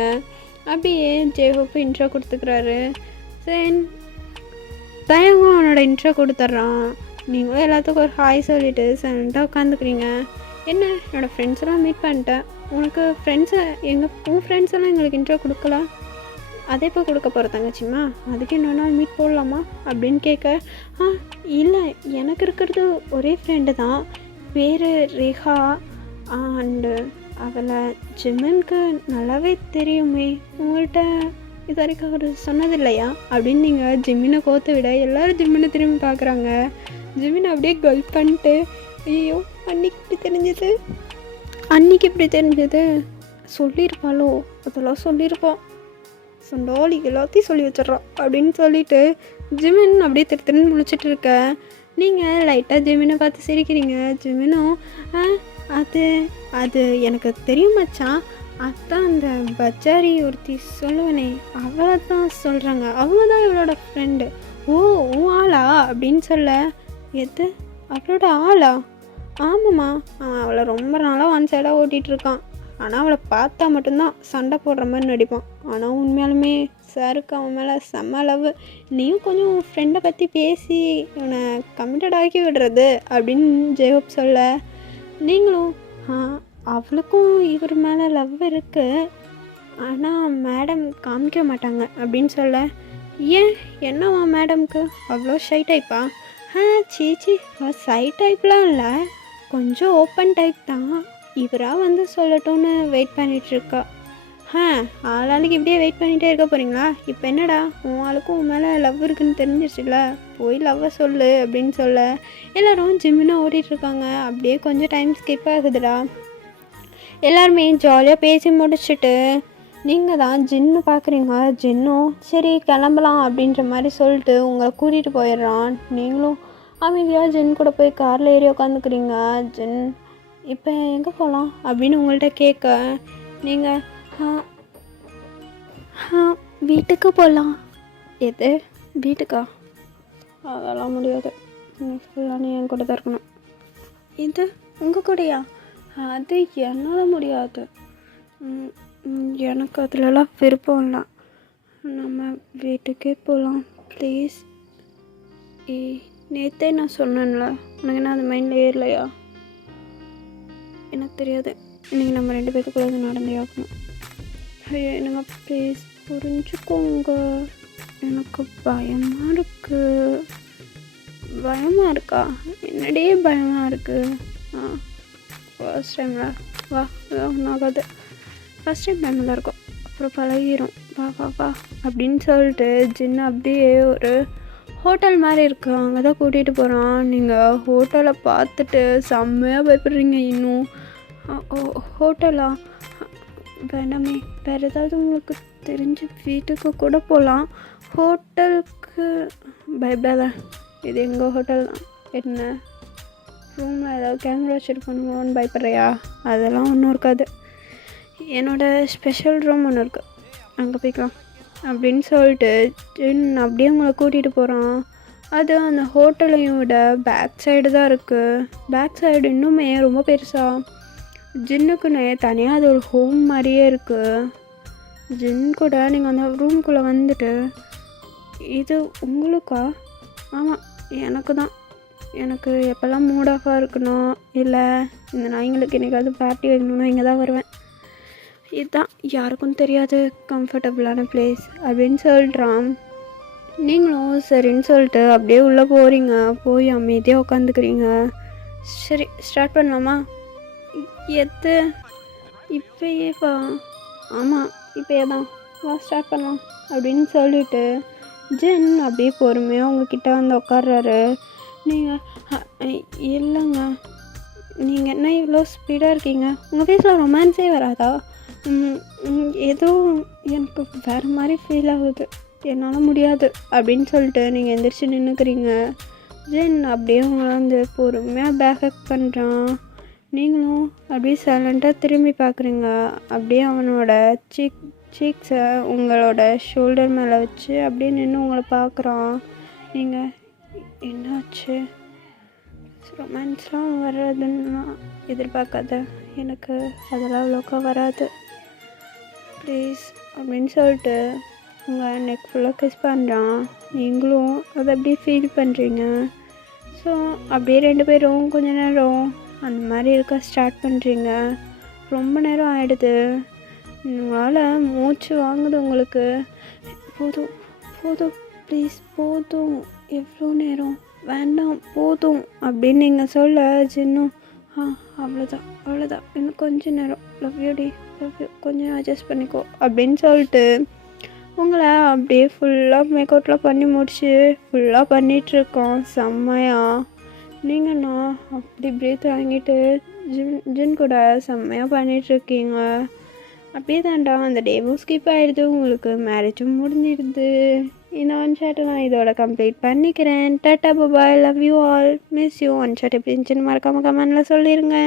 அப்படியே ஜேஹோப்பு இன்ட்ரோ கொடுத்துக்கிறாரு. தென் தயங்கம் அவனோட இன்ட்ரோ கொடுத்துட்றான். நீங்களும் எல்லாத்துக்கும் ஒரு ஹாய் சொல்லிவிட்டு சைலண்ட்டாக உட்காந்துக்கிறீங்க. என்ன என்னோடய ஃப்ரெண்ட்ஸ் எல்லாம் மீட் பண்ணிட்டேன், உனக்கு ஃப்ரெண்ட்ஸை உன் ஃப்ரெண்ட்ஸ் எல்லாம் எங்களுக்கு இன்ட்ரோ கொடுக்கலாம், அதே இப்போ கொடுக்க போகிற தங்கச்சிம்மா, அதுக்கு இன்னொரு நாள் மீட் போடலாமா அப்படின்னு கேட்க, இல்லை எனக்கு இருக்கிறது ஒரே ஃப்ரெண்டு தான், பேர் ரேகா, அண்டு அவளை ஜிம்மனுக்கு நல்லாவே தெரியுமே, உங்கள்கிட்ட இது வரைக்கும் அவர் சொன்னது இல்லையா அப்படின்னு நீங்கள் ஜிம்மினை கோத்து விட எல்லோரும் ஜிம்மினை திரும்பி பார்க்குறாங்க. ஜிம்மினை அப்படியே கல்ப் பண்ணிட்டு, ஐயோ அன்னைக்கு இப்படி தெரிஞ்சது சொல்லியிருப்பாளோ, அதெல்லாம் சொல்லியிருப்பான், சொண்டாலி எல்லாத்தையும் சொல்லி வச்சிட்றான் அப்படின்னு சொல்லிட்டு ஜிமின் அப்படியே திருன்னு முடிச்சிட்டு இருக்க. நீங்கள் லைட்டாக ஜிமினை பார்த்து சிரிக்கிறீங்க. ஜிமினும் அது எனக்கு தெரியும் மச்சான், அதான் அந்த பஜாரி ஒருத்தி சொல்லுவனே அவளை தான் சொல்கிறாங்க, அவங்க தான் இவளோட ஃப்ரெண்டு. ஓ உன் ஆளா அப்படின்னு சொல்ல, எது அவளோட ஆளா? ஆமாம்மா, அவன் அவளை ரொம்ப நாளாக ஒன் சைடாக ஓட்டிகிட்ருக்கான். ஆனால் அவளை பார்த்தா மட்டும்தான் சண்டை போடுற மாதிரி நடிப்பான். ஆனால் உண்மையாலுமே சாருக்கு அவன் மேலே செம்ம லவ். நீயும் கொஞ்சம் உன் ஃப்ரெண்டை பற்றி பேசி இவனை கமிட்டட் ஆக்கி விடுறது அப்படின்னு ஜேஹோப் சொல்ல, நீங்களும் அவளுக்கும் இவர் மேலே லவ் இருக்குது, ஆனால் மேடம் காமிக்க மாட்டாங்க அப்படின்னு சொல்ல, ஏன் என்னவா மேடம்க்கு அவ்வளோ ஷை டைப்பா? சீச்சி ஷை டைப்லாம் இல்லை, கொஞ்சம் ஓப்பன் டைப் தான், இவராக வந்து சொல்லட்டும்னு வெயிட் பண்ணிகிட்ருக்கா. ஆளாளுக்கு இப்படியே வெயிட் பண்ணிகிட்டே இருக்க போகிறீங்களா? இப்போ என்னடா உன் ஆளுக்கும் உன் மேலே லவ் இருக்குன்னு தெரிஞ்சிருச்சுல, போய் லவ்வை சொல்லு அப்படின்னு சொல்ல எல்லோரும் ஜிம்முன்னு ஓடிட்டுருக்காங்க. அப்படியே கொஞ்சம் டைம் ஸ்கிப் ஆகுதுடா. எல்லாருமே ஜாலியாக பேசி முடிச்சுட்டு நீங்கள் தான் ஜின்னு பார்க்குறீங்க. ஜின்னும் சரி கிளம்பலாம் அப்படின்ற மாதிரி சொல்லிட்டு உங்களை கூட்டிகிட்டு போயிடுறான். நீங்களும் அமைதியாக ஜின் கூட போய் காரில் ஏறி உட்காந்துக்கிறீங்க. ஜின் இப்போ எங்கே போகலாம் அப்படின்னு உங்கள்கிட்ட கேட்க நீங்கள் வீட்டுக்கு போகலாம். எது வீட்டுக்கா? அதெல்லாம் முடியாது, ஃபுல்லாக நீ என் கூட தான் இருக்கணும். இது உங்கள் கூடயா? அது என்னால் முடியாது. எனக்கு அதிலலாம் விருப்பம் இல்லை. நம்ம வீட்டுக்கே போகலாம் ப்ளீஸ். நேற்றே நான் சொன்னேன்ல, உனக்கு என்ன அந்த மைண்டில் ஏறலையா? எனக்கு தெரியாது, இன்றைக்கி நம்ம 2 பேருக்குள்ளே அது நடந்தே ஆகணும். ஐயோ என்னங்க ப்ளீஸ் புரிஞ்சுக்கோங்க. எனக்கு பயமாக இருக்குது. பயமாக இருக்கா? என்னடியே பயமாக இருக்குது? ஃபர்ஸ்ட் டைமில் வா, ஒன்றும் ஆகாது. ஃபஸ்ட் டைம் பயமாக தான் இருக்கும், அப்புறம் பழகிரும். வா வா வா அப்படின்னு சொல்லிட்டு ஜின்னு அப்படியே ஒரு ஹோட்டல் மாதிரி இருக்குது, அங்கே தான் கூட்டிகிட்டு போகிறான். நீங்கள் ஹோட்டலை பார்த்துட்டு செம்மையாக பயப்படுறீங்க. இன்னும் ஹோட்டலா? வேண்டாமே, வேறு ஏதாவது உங்களுக்கு தெரிஞ்ச வீட்டுக்கு கூட போகலாம். ஹோட்டலுக்கு பயப்படாத, இது எங்கள் ஹோட்டல் தான். என்ன ரூமில் ஏதாவது கேமரா வச்சுருக்கணுமோன்னு பயப்படுறியா? அதெல்லாம் ஒன்றும் இருக்காது. என்னோடய ஸ்பெஷல் ரூம் ஒன்று இருக்குது, அங்கே போய்க்கலாம் அப்படின்னு சொல்லிட்டு ஜின் அப்படியே உங்களை கூட்டிகிட்டு போகிறான். அது அந்த ஹோட்டலையும் விட பேக் சைடு தான் இருக்குது. பேக் சைடு இன்னுமே ரொம்ப பெருசாக ஜின்னுக்குன்னு தனியாக அது ஒரு ஹோம் மாதிரியே இருக்குது. ஜின் கூட நீங்கள் அந்த ரூம்குள்ளே வந்துட்டு, இது உங்களுக்கா? ஆமாம், எனக்கு தான். எனக்கு எப்போல்லாம் மூட் ஆஃபாக இருக்கணும், இல்லை இந்த நாய்ங்களுக்கு என்றைக்காவது பார்ட்டி வைக்கணும்னா இங்கே தான் வருவேன். இதுதான் யாருக்கும் தெரியாது கம்ஃபர்டபுளான பிளேஸ் அப்படின்னு சொல்கிறான். நீங்களும் சரின்னு சொல்லிட்டு அப்படியே உள்ளே போகிறீங்க. போய் அமைதியாக உட்காந்துக்கிறீங்க. சரி ஸ்டார்ட் பண்ணலாமா? எது இப்போயே வா? ஆமாம் இப்போயே தான் வா, ஸ்டார்ட் பண்ணலாம் அப்படின்னு சொல்லிட்டு ஜின் அப்படியே பொறுமையாக உங்ககிட்ட வந்து உட்கார்றாரு. நீங்கள் இல்லைங்க, நீங்கள் என்ன இவ்வளோ ஸ்பீடாக இருக்கீங்க? உங்கள் ஃபேஸில் ரொமான்ஸே வராதா? ஏதோ எனக்கு வேறு மாதிரி ஃபீல் ஆகுது, என்னால் முடியாது அப்படின்னு சொல்லிட்டு நீங்கள் எந்திரிச்சு நின்றுக்கிறீங்க. ஜின் அப்படியே உங்களை வந்து பொறுமையாக பேக்கப் பண்ணுறான். நீங்களும் அப்படியே சைலண்ட்டாக திரும்பி பார்க்குறீங்க. அப்படியே அவனோட சீக்ஸை உங்களோட ஷோல்டர் மேலே வச்சு அப்படியே நின்று உங்களை பார்க்குறான். நீங்கள் என்னாச்சு? ரொமான்ஸ்லாம் வர்றதுன்னா எதிர்பார்க்காத, எனக்கு அதெல்லாம் அவ்வளோக்கா வராது ப்ளீஸ் அப்படின்னு சொல்லிட்டு உங்கள் நெக் ஃபுல்லாக கிஸ் பண்ணுறான். நீங்களும் அதை அப்படியே ஃபீல் பண்ணுறீங்க. ஸோ அப்படியே 2 பேரும் கொஞ்ச நேரம் அந்த மாதிரி இருக்க ஸ்டார்ட் பண்ணுறீங்க. ரொம்ப நேரம் ஆகிடுது, உங்களால் மூச்சு வாங்குது உங்களுக்கு. போதும் போதும் ப்ளீஸ் போதும், எவ்வளோ நேரம், வேண்டாம் போதும் அப்படின்னு நீங்கள் சொல்ல ஜின்னும் அவ்வளோதான் இன்னும் கொஞ்சம் நேரம், லவ் யூ டி, லவ் யூ, கொஞ்சம் அட்ஜஸ்ட் பண்ணிக்கோ அப்படின்னு சொல்லிட்டு உங்களை அப்படியே ஃபுல்லாக மேக்கவுட்லாம் பண்ணி முடிச்சு ஃபுல்லாக பண்ணிகிட்ருக்கோம் செம்மையாக. நீங்கள்ண்ணா அப்படி பிரீத் வாங்கிட்டு ஜின் கூட செம்மையாக பண்ணிகிட்ருக்கீங்க. அப்படியே தாண்டா அந்த டேவும் ஸ்கிப் ஆகிடுது, உங்களுக்கு மேரேஜும் முடிஞ்சிடுது. இந்த ஒன் ஷாட்டை நான் இதோட கம்ப்ளீட் பண்ணிக்கிறேன். Ta-ta bye, love you all, miss you. One shot எப்படி இருந்துச்சுன்னு மறக்காமல் கமெண்டில் சொல்லிடுங்க.